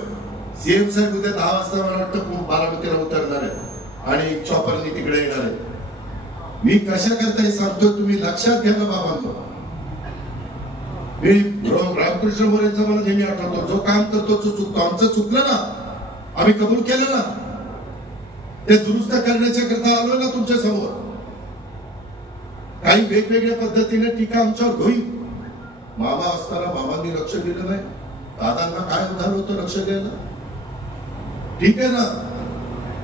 सीएम साहेब उद्या 10 वाजता मला वाटतं बारामतीला उतरणार आहे आणि चॉपरनी तिकडे येणार आहे. मी कशा करता हे सांगतोय, तुम्ही लक्षात घ्या ना बाबांनो. मी रामकृष्ण मोरेंचा मला नेहमी आठवतो, जो काम करतो तो चुकतो. आमचं चुकलं ना, आम्ही कबूल केलं ना, ते दुरुस्त करण्याच्या करता आलो ना तुमच्या समोर. काही वेगवेगळ्या पद्धतीने टीका आमच्यावर होईल. मामा असताना मामांनी लक्ष दिलं नाही, दादांना काय झालं होतं लक्ष द्यायला, ठीक आहे ना.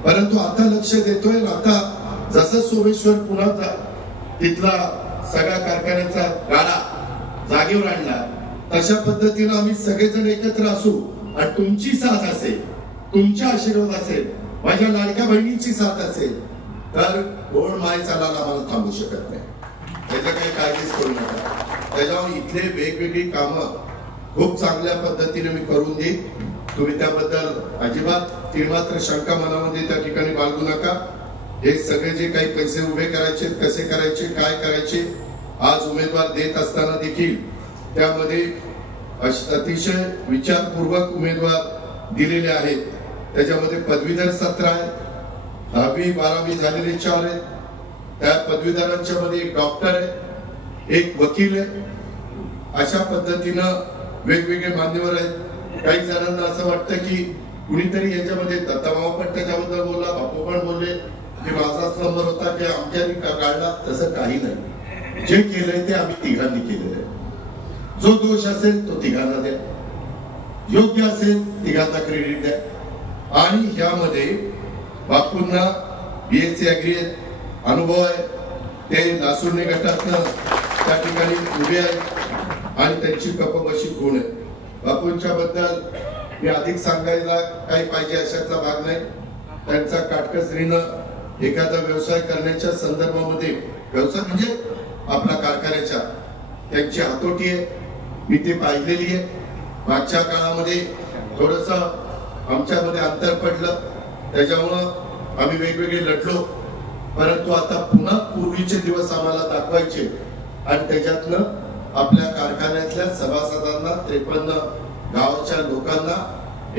परंतु आता लक्ष देतोय. आता जसं सोमेश्वर पुण्याचा तिथला सगळ्या कारखान्याचा गाडा जागेवर आणला, तशा पद्धतीनं आम्ही सगळेजण एकत्र असू आणि तुमची साथ असेल, तुमच्या आशीर्वाद असेल, माझ्या लाडक्या बहिणींची साथ असेल, तर कोण माय चालायला आम्हाला थांबू शकत नाही. त्याचं काही काळजीच करू नका. त्याच्यावर इथले वेगवेगळी कामं खूप चांगल्या पद्धतीने मी करून देईन. तुम्ही त्याबद्दल अजिबात तीळमात्र शंका मनामध्ये त्या ठिकाणी बाळगू नका. हे सगळे जे काही पैसे उभे करायचे, कसे करायचे, काय करायचे, आज उमेदवार देत असताना देखील त्यामध्ये अतिशय विचारपूर्वक उमेदवार दिलेले आहेत. त्याच्यामध्ये पदवीधर 17 आहेत, 10वी 12वी झालेले 4 आहेत. त्या पदवीधरांच्या मध्ये एक डॉक्टर आहे, एक वकील आहे. अशा पद्धतीनं वेगवेगळे मान्यवर आहेत. काही जणांना असं वाटतं की कुणीतरी याच्यामध्ये दत्तामामा पण त्याच्याबद्दल बोलला, बापू पण बोलले की माझाच नंबर होता की आमच्यानी काढला. तसं काही नाही. जे केलंय ते आम्ही तिघांनी केलेलं आहे. जो दोष असेल तो तिघांना द्या, योग्य असेल तिघांना क्रेडिट द्या. आणि ह्यामध्ये बापूंना BSc ऍग्री अनुभव आहे, ते लासुर्णे गटातनं त्या ठिकाणी उभे आहेत आणि त्यांची कपबशी गुण आहे. बापूंच्या बद्दल मी अधिक सांगायला काही पाहिजे अशातला भाग नाही. त्यांचा काटकसरीनं एखादा व्यवसाय करण्याच्या संदर्भामध्ये, व्यवसाय म्हणजे आपला कारखान्याच्या, त्यांची हातोटी आहे. मी ते पाहिलेली आहे. मागच्या काळामध्ये थोडस आमच्यामध्ये अंतर पडलं, त्याच्यामुळं आम्ही वेगवेगळे लढलो. परंतु आता पुन्हा पूर्वीचे दिवस आम्हाला दाखवायचे आणि त्याच्यातनं आपल्या कारखान्यातल्या सभासदांना, 53 गावाच्या लोकांना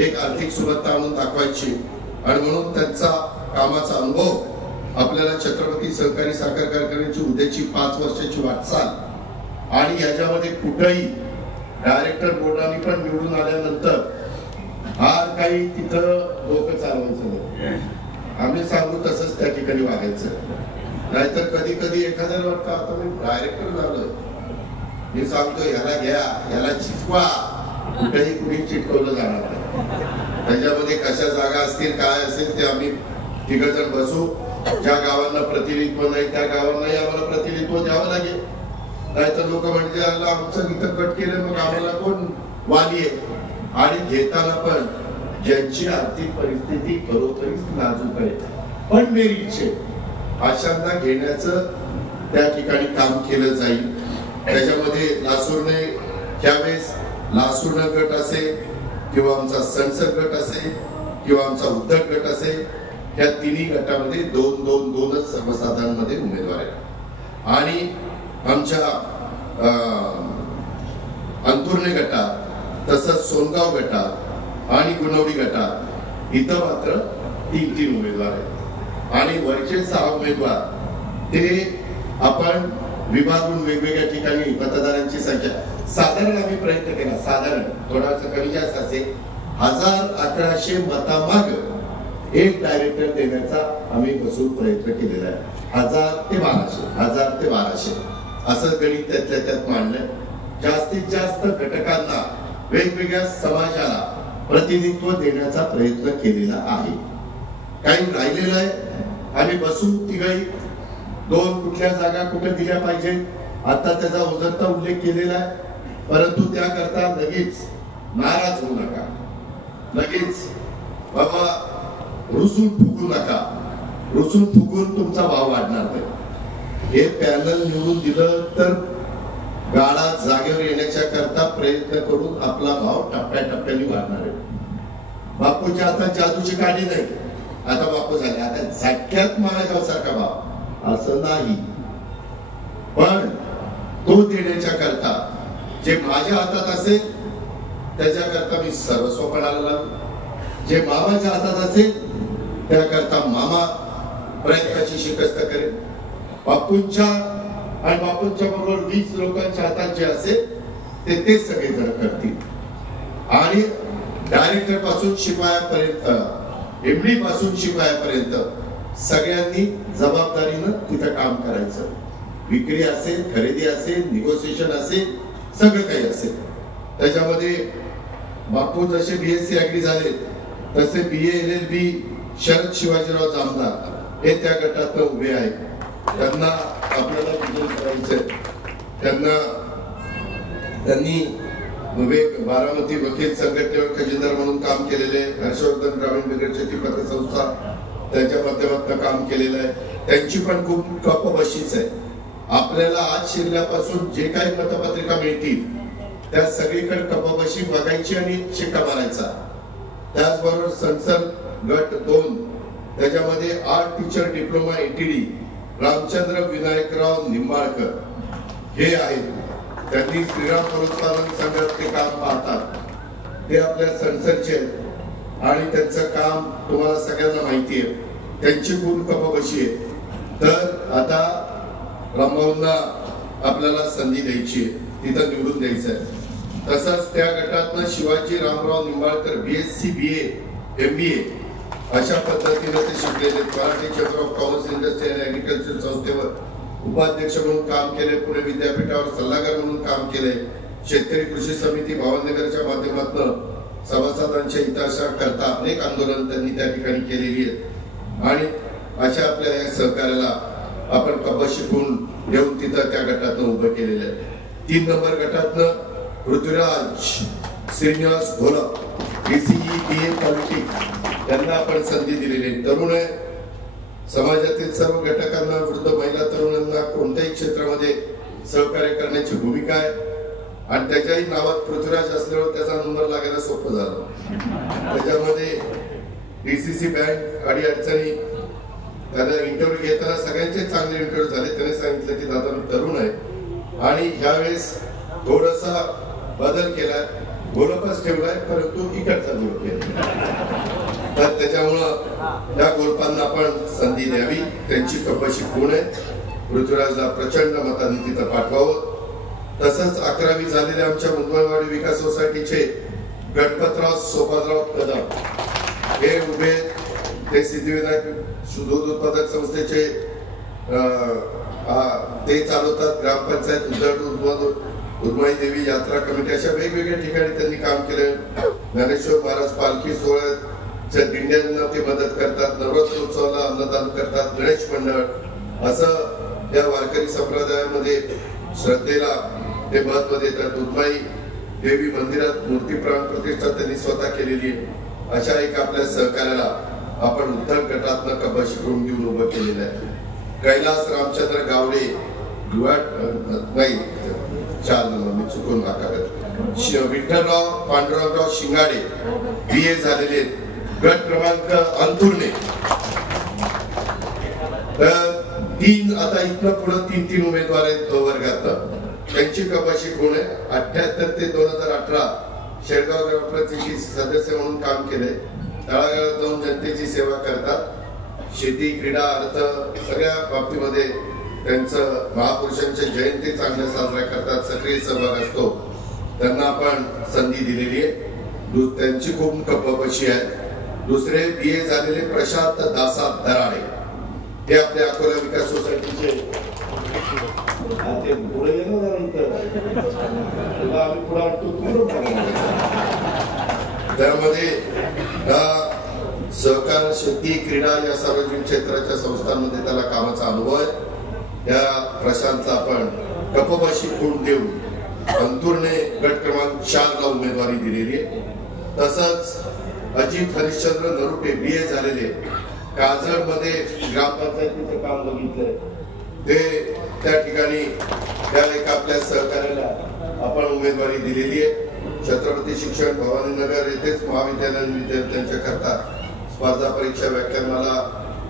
एक आर्थिक सुबत्ता आणून दाखवायची. आणि म्हणून त्यांचा कामाचा अनुभव आपल्याला छत्रपती सहकारी साखर कारखान्याची उद्याची 5 वर्षाची वाटचाल आणि याच्यामध्ये कुठेही डायरेक्टर बोर्डाने पण निवडून आल्यानंतर फार काही तिथं डोकं चालवायचं नाही. आम्ही सांगू तसंच त्या ठिकाणी वागायचं. नाहीतर कधी कधी एखाद्याला वाटतं आता मी डायरेक्टर झालोय, मी सांगतो ह्याला घ्या, ह्याला चिटकवा, कुठेही कुणी चिटकवलं जाणार नाही. त्याच्यामध्ये कशा जागा असतील, काय असेल ते आम्ही तिघजण बसू. ज्या गावांना प्रतिनिधित्व नाही त्या गावांनाही आम्हाला प्रतिनिधित्व द्यावं लागेल. नाहीतर लोक म्हणजे आमचं इथं कट केलं मग आम्हाला कोण वाली आहे. आणि घेताना पण ज्यांची आर्थिक परिस्थिती खरोखरीच नाजूक आहे पण मेरिटचे, अशांना घेण्याचं त्या ठिकाणी काम केलं जाईल. त्याच्यामध्ये लासुर्णे त्यावेळेस लासुर्णे गट असेल किंवा आमचा संसद गट असेल किंवा आमचा उद्धट गट असेल, या तिन्ही गटामध्ये 2-2-2च सर्वसाधारणमध्ये उमेदवार आहेत. आणि आमच्या अंतुर्णे गटात, तसंच सोनगाव गटात आणि गुणवडी गटात इथं मात्र 3-3 उमेदवार आहेत. आणि वरचे 6 उमेदवार ते आपण विभागून वेगवेगळ्या ठिकाणी मतदारांची संख्या साधारण आम्ही प्रयत्न केला, साधारण थोडासा कमी जास्त असेल, 1100 मतामाग एक डायरेक्टर देण्याचा आम्ही बसून प्रयत्न केलेला आहे. 1000 ते 1200 असं गणित त्यातल्या त्यात मांडलंय. जास्तीत जास्त घटकांना, वेगवेगळ्या समाजाला प्रतिनिधित्व देण्याचा प्रयत्न केलेला आहे. काही राहिलेलं आहे, आम्ही बसून तिघही 2 कुठल्या जागा कुठे दिल्या पाहिजे आता त्याचा ओझरता उल्लेख केलेला आहे. परंतु त्याकरता लगेच नाराज होऊ नका, लगेच बाबा रुसून फुगू नका. रुसून फुगून तुमचा भाव वाढणार नाही. हे पॅनल निवडून दिलं तर गाडा जागेवर येण्याच्या करता प्रयत्न करून आपला भाव टप्प्याटप्प्याने वाढणार आहे. बापूच्या आता जादूची गाडी नाही, आता बापू झाले आता झटक्यात माळेगाव सारखा भाव असं नाही. पण तो देण्याच्या करता जे माझ्या हातात असेल त्याच्याकरता मी सर्वस्व पणाला लागू, जे मामाच्या हातात असेल त्याकरता मामा प्रयत्नाची शिकस्त करेल, बापूंच्या आणि बापूंच्या बरोबर 20 लोकांच्या हातात जे असेल ते सगळे जण करतील. आणि डायरेक्टर पासून शिपायापर्यंत, एमडी पासून शिपायापर्यंत सगळ्यांनी जबाबदारीनं तिथं काम करायचं. विक्री असेल, खरेदी असेल, निगोसिएशन असेल, सगळं काही असेल. त्याच्यामध्ये बापू जसे BSc ऍग्री झाले तसे BA LLB शरद शिवाजीराव जामदार हे त्या गटात उभे आहेत. त्यांना आपल्याला विजय करायचंय. त्यांनी बारामती वकील संघटनेवर खजिनदार म्हणून काम केलेले, हर्षवर्धन ग्रामीण बिगर शेती पतसंस्था त्यांच्या माध्यमातून काम केलेलं आहे. त्यांची पण खूप कपबशीच आहे. आपल्याला आज शिरल्यापासून जे काही मतपत्रिका मिळतील त्या सगळीकडे कपबशी बघायची आणि शिक्का मारायचा. त्याचबरोबर संसद गट 2 त्याच्यामध्ये art teacher diploma ATD Ramchandra Vinayakrao Nimbalkar हे आहेत. त्यांनी क्रीडा प्रोत्साहन संघात ते काम पाहतात. ते आपल्या संसदचे आणि त्यांचं काम तुम्हाला सगळ्यांना माहिती आहे. त्यांची खूप कपबशी आहे. तर आता रामभाऊंना आपल्याला संधी द्यायची आहे, तिथं निवडून द्यायचं आहे. तसंच त्या गटातनं Shivaji Ramrao Nimbalkar BSc BA MBA अशा पद्धतीने ते शिकलेले. Marathi chamber of commerce industry and agriculture संस्थेवर उपाध्यक्ष म्हणून काम केले. पुणे विद्यापीठावर सल्लागार म्हणून काम केले. शेतकरी कृषी समिती भावनगरच्या माध्यमातून सभासदांच्या हिताच्या करता अनेक आंदोलन त्यांनी त्या ठिकाणी केलेली आहेत. आणि अशा आपल्या या सहकार्याला आपण कबशी शिकून येऊन तिथं त्या गटातून उभं केलेलं आहे. 3 नंबर गटातनं Prithviraj Shrinivas Gholap BCE BA politics त्यांना आपण संधी दिलेली आहे. तरुण आहे. समाजातील सर्व घटकांना, वृद्ध महिला तरुणांना कोणत्याही क्षेत्रामध्ये सहकार्य करण्याची भूमिका आहे. आणि त्याच्याही नावात पृथ्वीराज असल्यावर त्याचा नंबर लागायला सोपं झालं. त्याच्यामध्ये DCC बँक अडीअडचणी त्याला इंटरव्ह्यू घेताना सगळ्यांचे चांगले इंटरव्ह्यू झाले. त्याने सांगितलं की दादा मी तरुण आहे आणि ह्यावेळेस थोडासा बदल केलाय, गोलपच ठेवलाय, परंतु इकडचा गोलप केला. तर त्याच्यामुळं त्या गोलपांना आपण संधी द्यावी. त्यांची कपशी कोण आहे. पृथ्वीराजला प्रचंड मतांनी तिथं पाठवावं. तसंच 11वी झालेल्या आमच्या मुंबईवाडी विकास सोसायटीचे गणपतराव सोपादराव कदम हे उभे. ते सिद्धिविनायक दूध उत्पादक संस्थेचे ते चालवतात. ग्रामपंचायत उर्माई देवी यात्रा कमिटी अशा वेगवेगळ्या ठिकाणी त्यांनी काम केले. ज्ञानेश्वर महाराज पालखी सोहळ्याच्या दिंड्यांना ते मदत करतात. नवरात्र उत्सवाला अन्नदान करतात. गणेश मंडळ असं या वारकरी संप्रदायामध्ये श्रद्धेला ते महत्व देतात. उर्माई देवी मंदिरात मूर्ती प्राण प्रतिष्ठा त्यांनी स्वतः केलेली आहे. अशा एक आपल्या सहकार्याला आपण उत्तर गटातनं कबशी करून घेऊन उभं केलेलं आहे. कैलास रामचंद्र गावडे नाही 4 नंबर मी चुकून नाकारत. विठ्ठलराव पांडुरंगराव शिंगाडे BA झालेले. गट क्रमांक अंतुर्णे. तर 3 आता इथनं पुढे 3 उमेदवार आहेत वर्गात. त्यांची कबशी कोण आहे. 78 ते 2018 शेळगाव ग्रामपंचायतीचे सदस्य म्हणून काम केले. तळागाळात जाऊन जनतेची सेवा करतात. शेती, क्रीडा, अर्थ सगळ्या बाबतीमध्ये त्यांचं महापुरुषांच्या जयंती चांगल्या साजरा करतात. सक्रिय सहभाग असतो. त्यांना आपण संधी दिलेली आहे. त्यांची खूप कपबशी आहे. दुसरे BA झालेले प्रशांत दासा दराडे हे आपल्या अकोला विकास सोसायटीचे पुढे येणार आम्ही पुढे त्यामध्ये सहकार, शेती, क्रीडा या सार्वजनिक क्षेत्राच्या संस्थांमध्ये त्याला कामाचा अनुभव आहे. या प्रशांतला आपण कपबशी खूण देऊन अंतुर्णे गट क्रमांक 4 ला उमेदवारी दिलेली आहे. तसंच अजित हरिश्चंद्र नरुटे BA झालेले. काजळ मध्ये ग्रामपंचायतीचं काम बघितलंय. ते त्या ठिकाणी त्या एक आपल्या सहकार्याला आपण उमेदवारी दिलेली आहे. छत्रपती शिक्षण भवानीनगर येथेच महाविद्यालयीन विद्यार्थ्यांच्या करता स्पर्धा परीक्षा, व्याख्यानमाला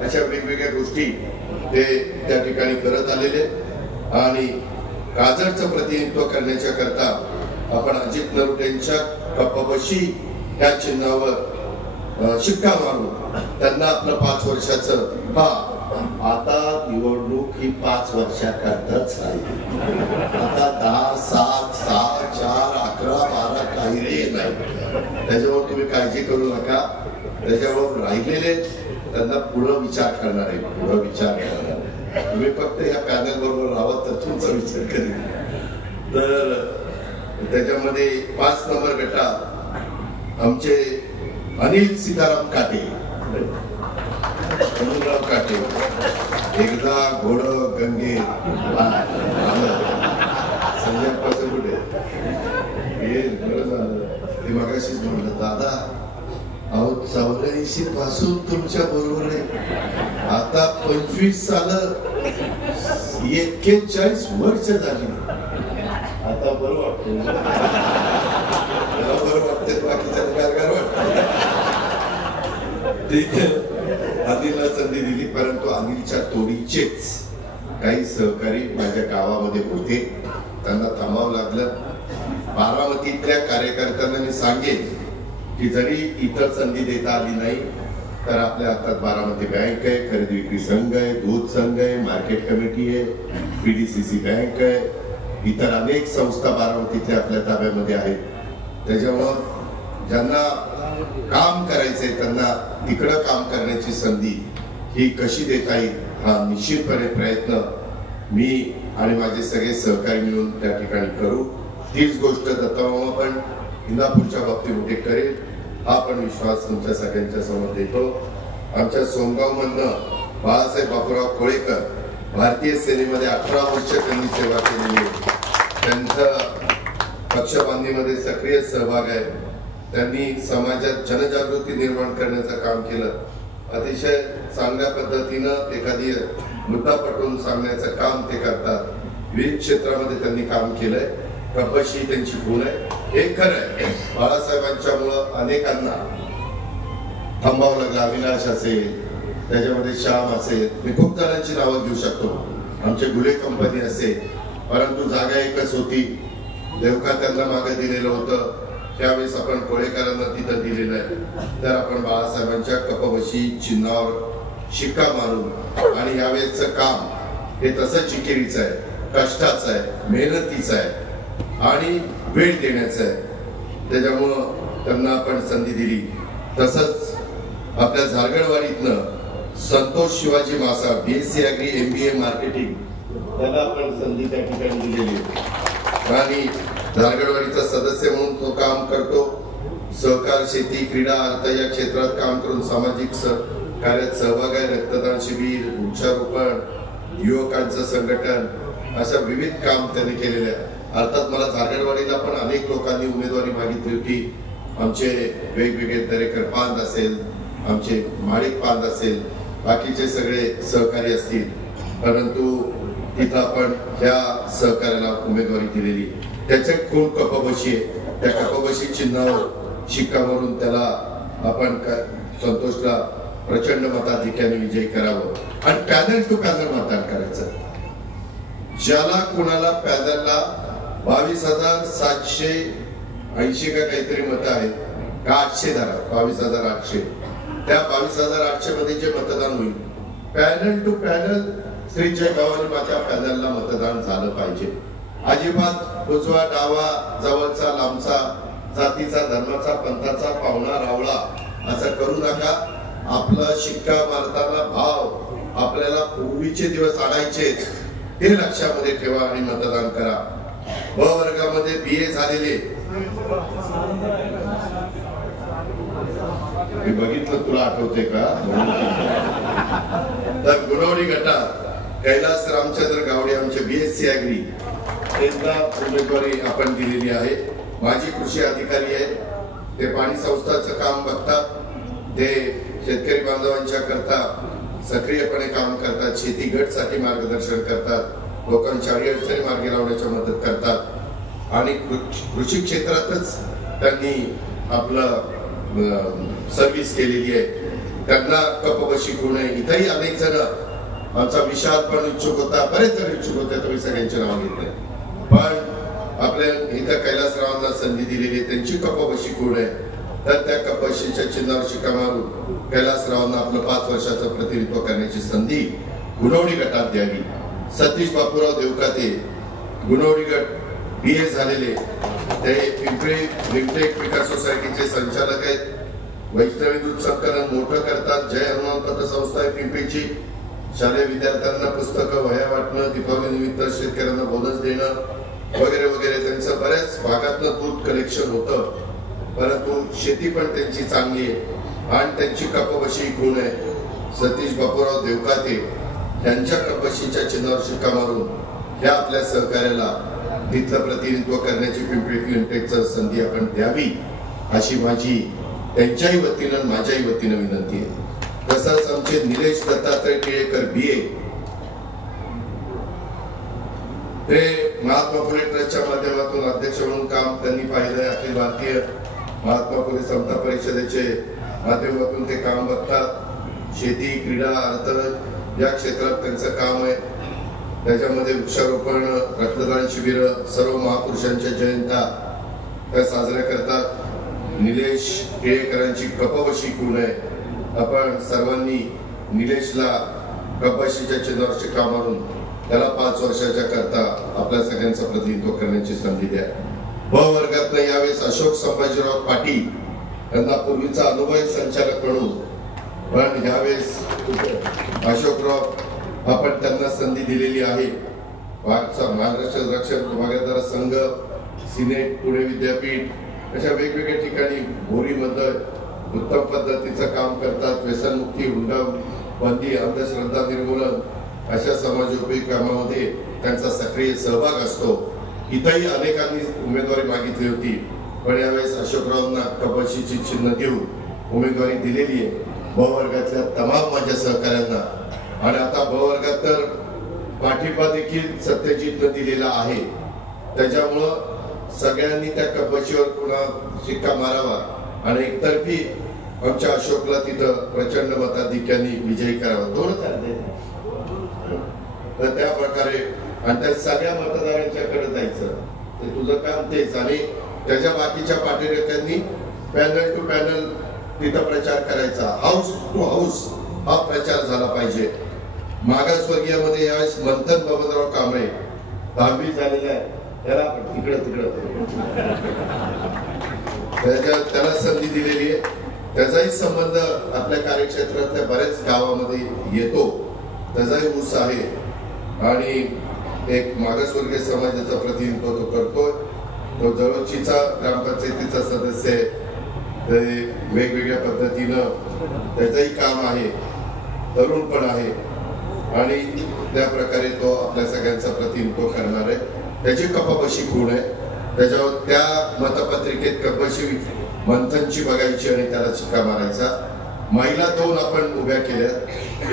अशा वेगवेगळ्या गोष्टी ते त्या ठिकाणी करत आलेले. आणि काजळचं प्रतिनिधित्व करण्याच्या करता आपण अजित नरोटेंच्या कपबशी या चिन्हावर शिक्का मारून त्यांना आपलं 5 वर्षाचं आता निवडणूक ही 5 वर्षाकरताच राहिली. आता 10, 7, 6, 4, 11, 12 काही नाही. त्याच्यावर तुम्ही काळजी करू नका. त्याच्यावर राहिलेले त्यांना पुढे विचार करणार आहे. पुढे विचार करणार तुम्ही फक्त या पॅनल बरोबर राहत तर तुमचा विचार करेल. तर त्याच्यामध्ये 5 नंबर बेटा आमचे अनिल सीताराम काटे, अनिलराव काटे. एकदा घोड गंगे संजय पासून कुठे हे बरं झालं. ते मगाशीच म्हणलं दादा अहो 84 पासून तुमच्या बरोबर आहे. आता 25 साल 41 वर्ष झाली. आता बरं वाटतं. बरं वाटते बाकीच्या कारगार वाटत. अनिलला संधी दिली परंतु अनिलच्या तोडीचेच काही सहकारी माझ्या गावामध्ये होते. त्यांना थांबावं लागलं. बारामतीतल्या कार्यकर्त्यांना मी सांगेन की जरी इतर संधी देता आली नाही तर आपल्या हातात बारामती बँक आहे, खरेदी विक्री संघ आहे, दूध संघ आहे, मार्केट कमिटी आहे, PDCC बँक आहे, इतर अनेक संस्था बारामतीतल्या आपल्या ताब्यामध्ये आहेत. त्याच्यामुळं ज्यांना काम करायचंय त्यांना तिकडं काम करण्याची संधी ही कशी देता येईल हा निश्चितपणे प्रयत्न मी आणि माझे सगळे सहकारी मिळून त्या ठिकाणी करू. तीच गोष्ट दत्तामामा पण इंदापूरच्या बाबतीमध्ये करेल हा पण विश्वास तुमच्या सगळ्यांच्या समोर देतो. आमच्या सोनगाव मधनं बाळासाहेब बापूराव कोळेकर भारतीय सेनेमध्ये 18 वर्ष त्यांनी सेवा केलेली आहे. त्यांचं पक्षबांधणीमध्ये सक्रिय सहभाग आहे. त्यांनी समाजात जनजागृती निर्माण करण्याचं काम केलं. अतिशय चांगल्या पद्धतीनं एखादी मुद्दा पटवून सांगण्याचं काम ते करतात. विविध क्षेत्रामध्ये त्यांनी काम केलंय. कपशी त्यांची खूण आहे. हे खरं आहे बाळासाहेबांच्या मुळे अनेकांना थांबावं लागलं. अविनाश असेल, त्याच्यामध्ये श्याम असेल, मी खूप जणांची नावं घेऊ शकतो. आमचे गुले कंपनी असेल, परंतु जागा एकच होती. देवका त्यांना मागे दिलेलं होतं. त्यावेळेस आपण कोळेकरांना तिथं दिलेलं आहे. तर आपण बाळासाहेबांच्या कपबशी चिन्हावर शिक्का मारून आणि यावेळेसचं काम हे तसं चिकेरीचं आहे, कष्टाचं आहे, मेहनतीचं आहे आणि वेळ देण्याचं आहे. त्याच्यामुळं त्यांना आपण संधी दिली. तसंच आपल्या झारगडवाडीतनं संतोष शिवाजी मासा BSc Agri MBA मार्केटिंग त्याला आपण संधी त्या ठिकाणी दिलेली आहे आणि झारगडवाडीचा सदस्य म्हणून तो काम करतो. सहकार, शेती, क्रीडा, अर्थ या क्षेत्रात काम करून सामाजिक कार्यात सहभाग आहे. रक्तदान शिबिर, वृक्षारोपण, युवकांचं संघटन अशा विविध काम त्यांनी केलेले आहे. अर्थात मला झारगडवाडीला पण अनेक लोकांनी उमेदवारी मागितली होती. आमचे वेगवेगळे दरेकर पांद असेल, आमचे माळिक पांद असेल, बाकीचे सगळे सहकारी असतील, परंतु तिथं आपण ह्या सहकार्याला उमेदवारी दिलेली. त्याच्यात कोण कपबशी आहे, त्या कपबशी चिन्हावर शिक्का मारून त्याला आपण संतोषला प्रचंड मताधिक्याने विजयी करावं आणि पॅनल टू पॅनल मतदान करायचं. ज्याला कुणाला पॅनलला 22,780 का काहीतरी मतं आहेत का 800 धरा 22,800, त्या 22,800 मध्ये जे मतदान होईल पॅनल टू पॅनल श्री जय भवानी माता पॅनलला मतदान झालं पाहिजे. अजिबात उजवा डावा जवळचा लांबचा जातीचा धर्माचा पंथाचा पाहुणा रावळा असं करू नका. आपला शिक्का मारताना भाव आपल्याला पूर्वीचे दिवस आणायचे हे लक्षामध्ये ठेवा आणि मतदान करा. ब वर्गामध्ये BA झालेले मी बघितलं, तुला आठवते का? तर गुणवणी गटात कैलास रामचंद्र गावडे आमचे BSc Agri त्यांना उमेदवारी आपण दिलेली आहे. माजी कृषी अधिकारी आहेत. ते पाणी संस्थाचं काम बघतात. ते शेतकरी बांधवांच्या करता सक्रियपणे काम करतात. शेती गटसाठी मार्गदर्शन करतात. लोकांच्या अडीअडचणी मार्गी लावण्याच्या मदत करतात आणि कृषी क्षेत्रातच त्यांनी आपलं सर्व्हिस केलेली आहे. त्यांना कपबशी खूण आहे. इथंही अनेक जण आमचा विशाल पण इच्छुक होता, बरेच जण इच्छुक होते, तुम्ही सगळ्यांचे नाव घेतले. पण आपल्या इथं कैलासरावांना संधी दिलेली आहे, त्यांची कपाबशी कोण आहे, तर त्या कपाशीच्या चिन्हावर शिक्का मारून कैलासरावांना आपलं 5 वर्षाचं प्रतिनिधित्व करण्याची संधी गुणवणी गटात द्यावी. सतीश बापूराव देवकाते, गुणवणी गट BA झालेले, ते पिंपरी लिमटेक विकास सोसायटीचे संचालक आहेत. वैष्णवी दूध संकलन मोठं करतात. जय हनुमान पतसंस्था आहे पिंपरीची. शालेय विद्यार्थ्यांना पुस्तकं, वह्या वाटणं, दीपावली निमित्त शेतकऱ्यांना बोनस देणं वगैरे वगैरे. त्यांचं बऱ्याच भागातलं दूध कलेक्शन होतं, परंतु शेती पण त्यांची चांगली आहे आणि त्यांची कपाबशी गुण आहे. सतीश बापूराव देवकाते त्यांच्या कपाशीच्या चिन्हावर शिक्का मारून ह्या आपल्या सहकार्याला तिथलं प्रतिनिधित्व करण्याची पिंपरी लिमटेकचं संधी आपण द्यावी, अशी माझी त्यांच्याही वतीनं माझ्याही वतीनं विनंती आहे. तसंच आमचे निलेश दत्तात्रय टिळेकर BA, ते महात्मा फुले ट्रस्टच्या माध्यमातून अध्यक्ष म्हणून काम त्यांनी पाहिलंय. अखिल भारतीय महात्मा फुले समता परिषदेचे माध्यमातून ते काम बघतात. शेती, क्रीडा, अर्थ या क्षेत्रात त्यांचं काम आहे. त्याच्यामध्ये वृक्षारोपण, रक्तदान शिबिर, सर्व महापुरुषांच्या जयंत्या त्या साजऱ्या करतात. निलेश टिळेकरांची कपाबशी गुण आहे. आपण सर्वांनी निलेशला कपाशीच्या चिन्हावर शिक्का मारून त्याला 5 वर्षाच्या करता आपल्या सगळ्यांचं प्रतिनिधित्व करण्याची संधी द्या. ब वर्गात यावेळेस अशोक संभाजीराव पाटील यांना पूर्वीचा अनुभवी संचालक म्हणून, पण यावेळेस अशोकराव आपण त्यांना संधी दिलेली आहे. महाराष्ट्र रक्षण बागायतदार संघ, सिनेट, पुणे विद्यापीठ अशा वेगवेगळ्या ठिकाणी भोरीमध्ये उत्तम पद्धतीचं काम करतात. व्यसनमुक्ती, हुंडा बंदी, अंधश्रद्धा निर्मूलन अशा समाजोपयोगी कामामध्ये त्यांचा सक्रिय सहभाग असतो. इथंही अनेकांनी उमेदवारी मागितली होती, पण यावेळेस अशोकरावांना कपाशीची चिन्ह देऊन उमेदवारी दिलेली आहे. ब वर्गातल्या तमाम माझ्या सहकाऱ्यांना, आणि आता ब वर्गात तर पाठिंबा देखील सत्यजितनं दिलेला आहे. त्याच्यामुळं सगळ्यांनी त्या कपाशीवर पुन्हा शिक्का मारावा आणि एकतर्फी आमच्या अशोकला तिथं प्रचंड मताधिक्यांनी विजयी करावा. 2 तर त्या प्रकारे आणि त्या सगळ्या मतदारांच्याकडे जायचं, ते तुझं काम तेच. आणि त्याच्या बाकीच्या पाठीरेख्यांनी पॅनल टू पॅनल तिथं प्रचार करायचा. हाऊस टू हाऊस हा प्रचार झाला पाहिजे. मागासवर्गीयामध्ये यावेळेस मंथन बबनराव कांबळे 10वी झालेला आहे, त्याला तिकडं त्याला संधी दिलेली आहे. त्याचाही संबंध आपल्या कार्यक्षेत्रातल्या बऱ्याच गावामध्ये येतो, त्याचाही ऊस आहे आणि एक मागासवर्गीय समाजाचं प्रतिनिधित्व तो करतोय. तो जवळचीचा ग्रामपंचायतीचा सदस्य आहे. ते वेगवेगळ्या पद्धतीनं त्याचंही काम आहे, तरुण पण आहे आणि त्या प्रकारे तो आपल्या सगळ्यांचं प्रतिनिधित्व करणार आहे. त्याची कपाबशी गुण आहे. त्याच्यावर त्या मतपत्रिकेत कपाशी मंथनची बघायची आणि त्याला शिक्का मारायचा. महिला 2 आपण उभ्या केल्या.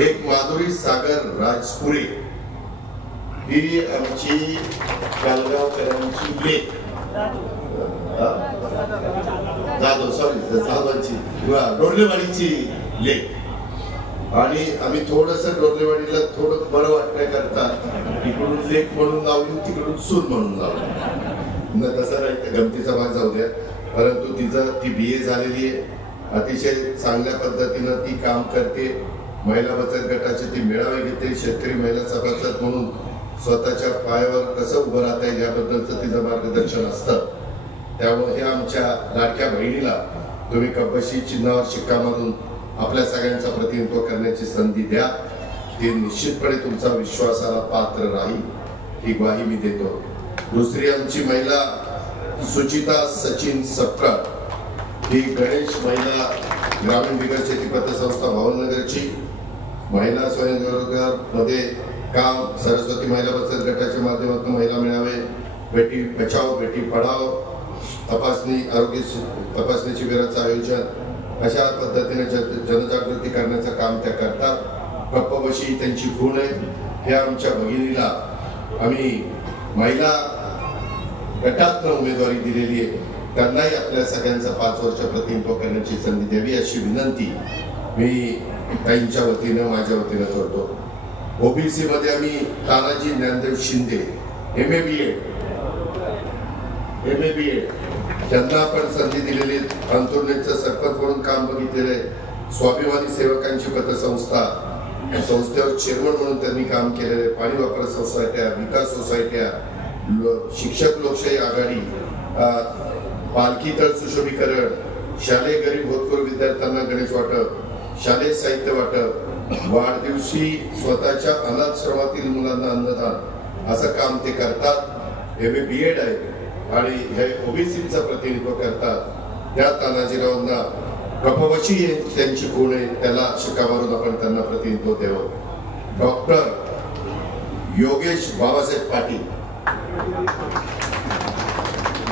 एक माधुरी सागर राजपुरे, ही आमची गालगावकरांची लेक, जाधवांची किंवा डोरलेवाडीची लेक. आणि आम्ही थोडस डोरलेवाडीला थोडं बरं वाटण्याकरता इकडून लेक म्हणून लावली, तिकडून सून म्हणून लावली. तसं नाही, गमतीचा भाग जाऊ द्या. परंतु ती BA झालेली आहे. अतिशय चांगल्या पद्धतीनं ती काम करते. महिला बचत गटाचे ती मेळावे घेते. शेतकरी महिला सभासद म्हणून स्वतःच्या पायावर कसं उभं राहता येईल याबद्दलचं तिचं मार्गदर्शन असतं. त्यामुळे हे आमच्या लाडक्या बहिणीला तुम्ही कपाशी चिन्हावर शिक्का मारून आपल्या सगळ्यांचं प्रतिनिधित्व करण्याची संधी द्या. ती निश्चितपणे तुमचा विश्वासाला पात्र राहील, ही ग्वाही मी देतो. दुसरी आमची महिला सुचिता सचिन सपकाळ, ही गणेश महिला ग्रामीण विकास शेती पतसंस्था भावनगरची. महिला स्वयंरोजगार मध्ये काम, सरस्वती महिला बचत गटाच्या माध्यमातून महिला मेळावे, बेटी बचाव बेटी पढाव, तपासणी, आरोग्य तपासणी शिबिराचं आयोजन, अशा पद्धतीने जनजागृती करण्याचं काम त्या करतात. कपाबशी त्यांची गुण आहे. हे आमच्या भगिनीला आम्ही महिला गटातून उमेदवारी दिलेली आहे. त्यांनाही आपल्या सगळ्यांचं 5 वर्ष प्रतिनिधित्व करण्याची संधी द्यावी, अशी विनंती मी ताईंच्या वतीनं माझ्या वतीनं करतो. ओबीसी मध्ये आम्ही तानाजी ज्ञानदेव शिंदे MA BA त्यांना आपण संधी दिलेली, अंतुर्णेचं सरपंच म्हणून काम बघितलेले, स्वाभिमानी सेवकांची पतसंस्था संस्थेवर चेअरमन म्हणून त्यांनी काम केलेले, पाणी वापर सोसायट्या, विकास सोसायट्या, शिक्षक लोकशाही आघाडी, पालखी तळ सुशोभीकरण, शालेय गरीब होतकरू विद्यार्थ्यांना गणेश वाटप, शालेय साहित्य वाटप, वाढदिवशी स्वतःच्या अनाथाश्रमातील मुलांना अन्नदान, असं काम ते करतात. MA BEd आहे आणि हे ओबीसीचं प्रतिनिधित्व करतात. त्या तानाजीरावांना कपवशी त्यांची गुण आहे, त्याला शिक्का मारून आपण त्यांना प्रतिनिधित्व द्यावं. Doctor Yogesh Babasaheb Patil,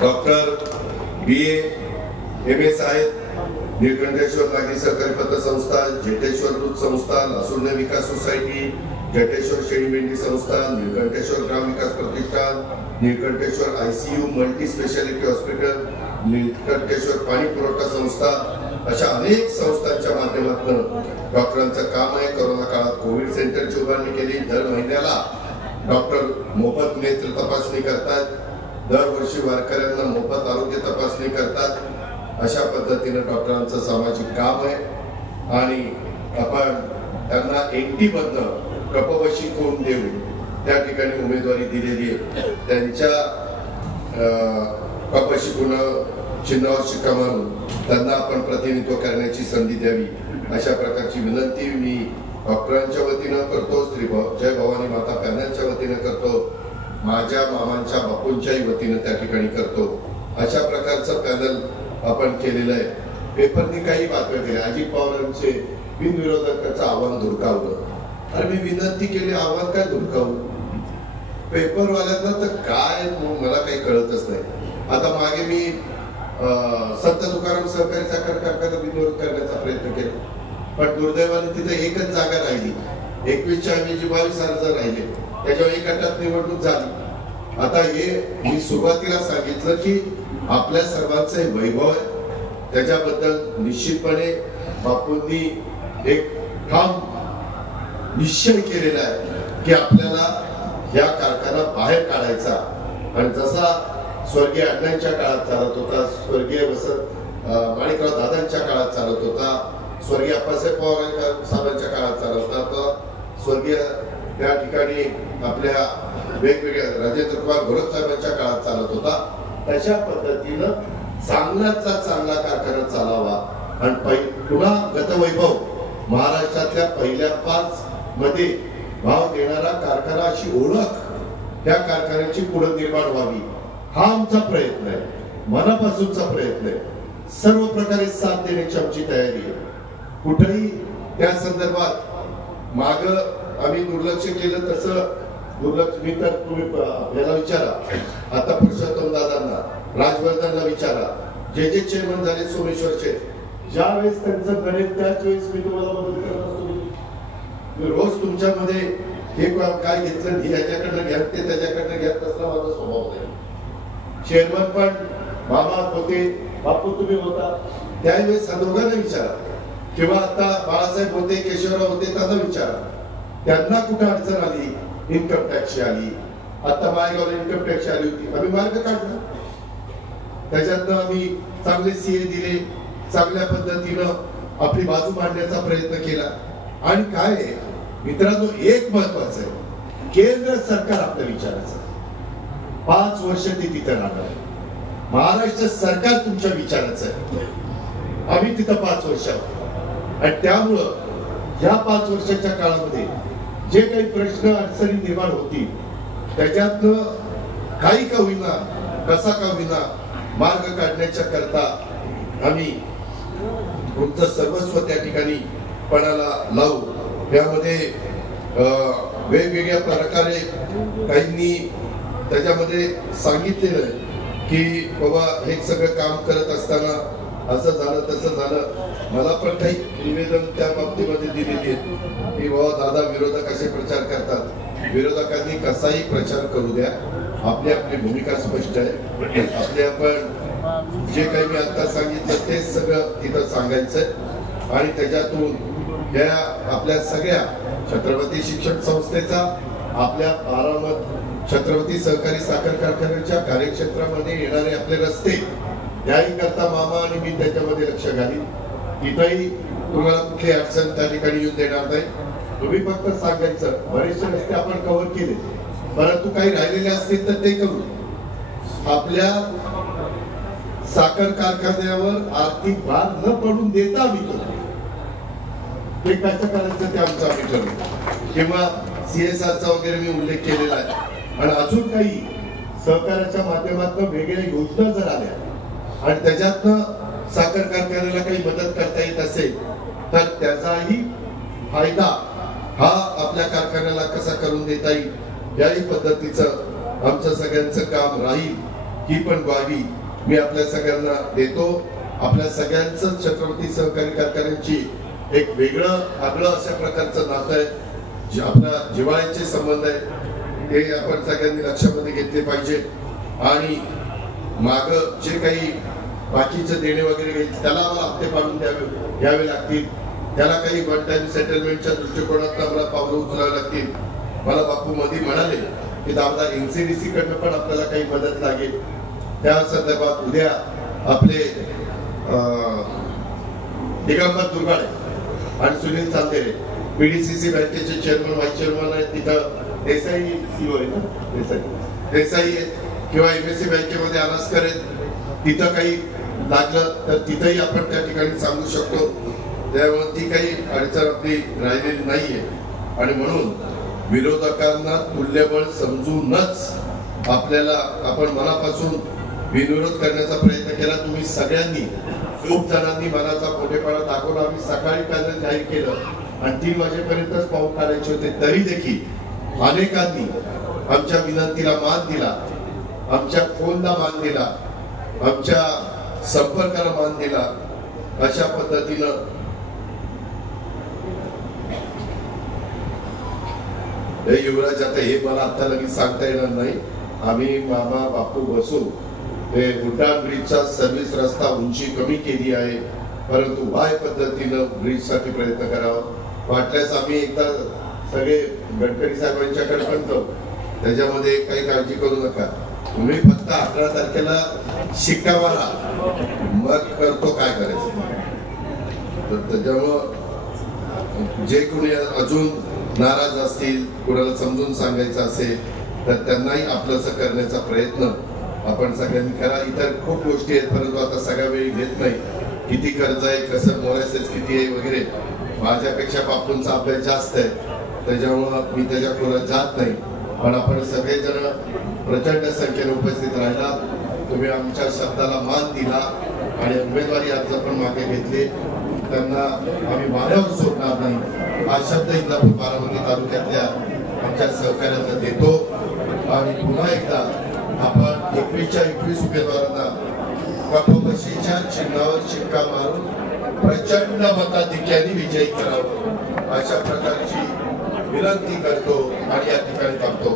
doctor BA MS आहेत, निळकंठेश्वर नागरी सहकारी पतसंस्था, जेटेश्वर दूध संस्था, लासुर्णे विकास सोसायटी, जेटेश्वर शेळी मेंढी संस्था, निळकंठेश्वर ग्राम विकास प्रतिष्ठान, Nilkantheshwar ICU multi speciality hospital, Nilkantheshwar पाणी पुरवठा संस्था, अशा अनेक संस्थांच्या माध्यमातून डॉक्टरांचं काम आहे. कोरोना काळात कोविड सेंटरची उभारणी केली. दर महिन्याला डॉक्टर मोफत नेत्र तपासणी करतात, दरवर्षी वारकऱ्यांना मोफत आरोग्य तपासणी करतात. अशा पद्धतीने डॉक्टरांचं सामाजिक काम आहे आणि आपण त्यांना 80 मधनं कपवशी कोण देऊन त्या ठिकाणी उमेदवारी दिलेली आहे. त्यांच्या कपवशी कोण चिन्हावर शिक्का मारून त्यांना आपण प्रतिनिधित्व करण्याची संधी द्यावी, अशा प्रकारची विनंती मी डॉक्टरांच्या वतीनं करतो, श्री जय भवानी माता पॅनलच्या वतीनं करतो, माझ्या मामांच्या बापूंच्याही वतीनं त्या ठिकाणी करतो. अशा प्रकारचं पॅनल आपण केलेलं आहे. पेपरनी काही बातम्या दिल्या, अजित पवारांचे बिनविरोधकाचं आव्हान धुडकावलं. अरे मी विनंती केली, आव्हान काय धुडकावलं? पेपरवाल्यांना तर काय मला काही कळतच नाही. आता मागे मी संत तुकाराम सहकारी साखर कारखाना बिनविरोध करण्याचा प्रयत्न केला, पण दुर्दैवाने तिथे एकच जागा राहिली. 21च्या ऐवजी 22 अर्ज राहिले, त्याच्यावर एक गटात निवडणूक झाली. आता हे मी सुरुवातीला सांगितलं की आपल्या सर्वांचं हे वैभव आहे, त्याच्याबद्दल निश्चितपणे बापूंनी एक ठाम निश्चय केलेला आहे की आपल्याला या कारखाना बाहेर काढायचा. आणि जसा स्वर्गीय अण्णांच्या काळात चालत होता, स्वर्गीय माणिकराव दादांच्या काळात चालत होता, स्वर्गीय अप्पासाहेब पवार साहेबांच्या काळात चालत होता, स्वर्गीय त्या ठिकाणी आपल्या वेगवेगळ्या राजेंद्र कुमार घोरप साहेबांच्या काळात चालत होता, तशा पद्धतीनं चांगल्याचा चांगला कारखाना चालावा. आणि पुन्हा गतवैभव महाराष्ट्रातल्या पहिल्या 5 मध्ये भाव देणारा कारखाना, अशी ओळख त्या कारखान्याची पुढे निर्माण व्हावी, हा आमचा प्रयत्न आहे, मनापासूनचा प्रयत्न आहे. सर्व प्रकारे साथ देण्याची आमची तयारी आहे. कुठेही त्या संदर्भात माग आम्ही दुर्लक्ष केलं तसं दुर्लक्ष मी तर तुम्ही याला विचारा, आता पुरुषोत्तम दादांना, राजवर्धनला विचारा, जे चेअरमन झाले सोमेश्वरचे, ज्या वेळेस त्यांचं गणित त्याच वेळेस मी तुम्हाला मदत करत असतो. रोज तुमच्यामध्ये हे काय घेतलं, ह्याच्याकडनं घ्या, ते त्याच्याकडनं घ्या, तसला माझा स्वभाव नाही. चेअरमन पण मामा होते, बापू तुम्ही होता, त्यावेळेस दोघांना विचारा, किंवा आता बाळासाहेब होते, केशवराव होते, त्यांना विचारा, त्यांना कुठं अडचण आली, इन्कम टॅक्सची आली, आता मायगावला इन्कम टॅक्स आली होती, आम्ही मार्ग काढला, त्याच्यातनं आम्ही चांगले CA दिले, चांगल्या पद्धतीनं आपली बाजू मांडण्याचा प्रयत्न केला. आणि काय मित्रांनो, एक महत्वाचं आहे, केंद्र सरकार आपलं विचारायचं, 5 वर्ष ते तिथं राहणार, महाराष्ट्र सरकार तुमच्या विचाराचं आहे, आम्ही तिथं 5 वर्ष आहोत. आणि त्यामुळं या 5 वर्षाच्या काळामध्ये जे काही प्रश्न अडचणी निर्माण होतील, त्याच्यातनं काही का होईना, कसा का होईना मार्ग काढण्याच्या करता आम्ही तुमचं सर्वस्व त्या ठिकाणी पणाला लावू. त्यामध्ये वेगवेगळ्या प्रकारे काहींनी त्याच्यामध्ये सांगितलेलं की बाबा हे सगळं काम करत असताना असं झालं तसं झालं. मला पण काही निवेदन त्या बाबतीमध्ये दिलेली आहेत की बाबा दादा विरोधक असे प्रचार करतात, विरोधकांनी कसाही प्रचार करू द्या, आपली आपली भूमिका स्पष्ट आहे. आपले आपण जे काही मी आता सांगितलं तेच सगळं तिथं सांगायचंय आणि त्याच्यातून या आपल्या सगळ्या छत्रपती शिक्षण संस्थेचा आपल्या बारामत छत्रपती सहकारी साखर कारखान्याच्या कार्यक्षेत्रामध्ये येणारे आपले रस्ते त्याही करता मामा आणि मी त्याच्यामध्ये लक्ष घालीन. तिथेही तुम्हाला कुठली अडचण त्या ठिकाणी येऊन देणार नाही. तुम्ही फक्त सांगायचं बरेचसे रस्ते आपण कव्हर केले, परंतु काही राहिलेले असतील तर ते करू. आपल्या साखर कारखान्यावर आर्थिक भार न पडून देता आम्ही करू. ते कसं करायचं ते आमचं आम्ही ठरवू. किंवा CSRचा वगैरे मी उल्लेख केलेला आहे. आणि अजून काही सहकार्याच्या माध्यमातून वेगळ्या योजना जर आल्या आणि त्याच्यातनं साखर कारखान्याला काही मदत करता येत असेल तर त्याचाही फायदा हा आपल्या कारखान्याला कसा करून देता येईल याही पद्धतीचं आमचं सगळ्यांचं काम राहील ही पण ग्वाही मी आपल्या सगळ्यांना देतो. आपल्या सगळ्यांचं छत्रपती सहकारी कारखान्याची एक वेगळं आगळं अशा प्रकारचं नातं आहे, जे आपला जिव्हाळ्याचे संबंध आहे ते आपण सगळ्यांनी लक्षामध्ये घेतले पाहिजे. आणि माग जे काही बाकीचे देणे वगैरे त्याला आम्हाला हप्ते पाडून घ्यावे लागतील. त्याला काही वन टाइम सेटलमेंटच्या दृष्टिकोनात आम्हाला पावलं उचलावी लागतील. मला बापू मोदी म्हणाले की दामदार NCDC कडनं पण आपल्याला काही मदत लागेल. त्या संदर्भात उद्या आपले दिगंबर दुर्गाडे आणि सुनील चांदेरे PDCC बँकेचे चेअरमन व्हाईस चेअरमन आहेत. तिथं देसाई CEO आहे ना, देसाई किंवा MSC बँकेमध्ये अनास्कर आहेत. तिथं काही लागलं तर तिथंही आपण त्या ठिकाणी सांगू शकतो. त्यामुळे ती काही अडचण आपली राहिलेली नाहीये. आणि म्हणून विरोधकांना तुल्यबळ समजूनच आपल्याला आपण मनापासून विरोध करण्याचा प्रयत्न केला. तुम्ही सगळ्यांनी खूप जणांनी मनाचा मोठेपणा दाखवला. आम्ही सकाळी पॅनल जाहीर केलं आणि 3 वाजेपर्यंतच पाऊल काढायचे होते, तरी देखील अनेकांनी आमच्या विनंतीला मान दिला, आमच्या फोनला मान दिला, आमच्या संपर्काला मान दिला. अशा पद्धतीनं युवराज आता हे मला आता लगेच सांगता येणार नाही. आम्ही मामा बापू बसू ते उड्डाण ब्रिजचा सर्व्हिस रस्ता उंची कमी केली आहे, परंतु वाय पद्धतीनं ब्रिजसाठी प्रयत्न करावा. वाटल्यास आम्ही एकदा सगळे गडकरी साहेबांच्याकडे म्हणतो, त्याच्यामध्ये काही काळजी करू नका. तुम्ही फक्त 11 तारखेला शिक्का मारा, मग करतो काय करायचं. तर त्याच्यामुळं जे कोणी अजून नाराज असतील, कोणाला समजून सांगायचं असेल तर त्यांनाही आपलंसं करण्याचा प्रयत्न आपण सगळ्यांनी करा. इतर खूप गोष्टी आहेत, परंतु आता सगळा वेळ घेत नाही. किती कर्ज आहे, कसं मोरायसेस किती आहे वगैरे, माझ्यापेक्षा बापूंचा अभ्यास जास्त आहे, त्याच्यामुळं मी त्याच्या खोऱ्यात जात नाही. पण आपण सगळेजण प्रचंड संख्येने उपस्थित राहिला, तुम्ही आमच्या शब्दाला मान दिला आणि उमेदवारी अर्ज पण मागे घेतले. त्यांना आम्ही वाऱ्यावर सोडणार नाही हा शब्द इंदापूर बारामती तालुक्यातल्या आमच्या सहकार्याला देतो. आणि पुन्हा एकदा आपण 21च्या 21 उमेदवारांना कपबशीच्या चिन्हावर शिक्का मारून प्रचंड मताधिक्याने विजयी करावं अशा प्रकारची विनंती करतो आणि या ठिकाणी थांबतो.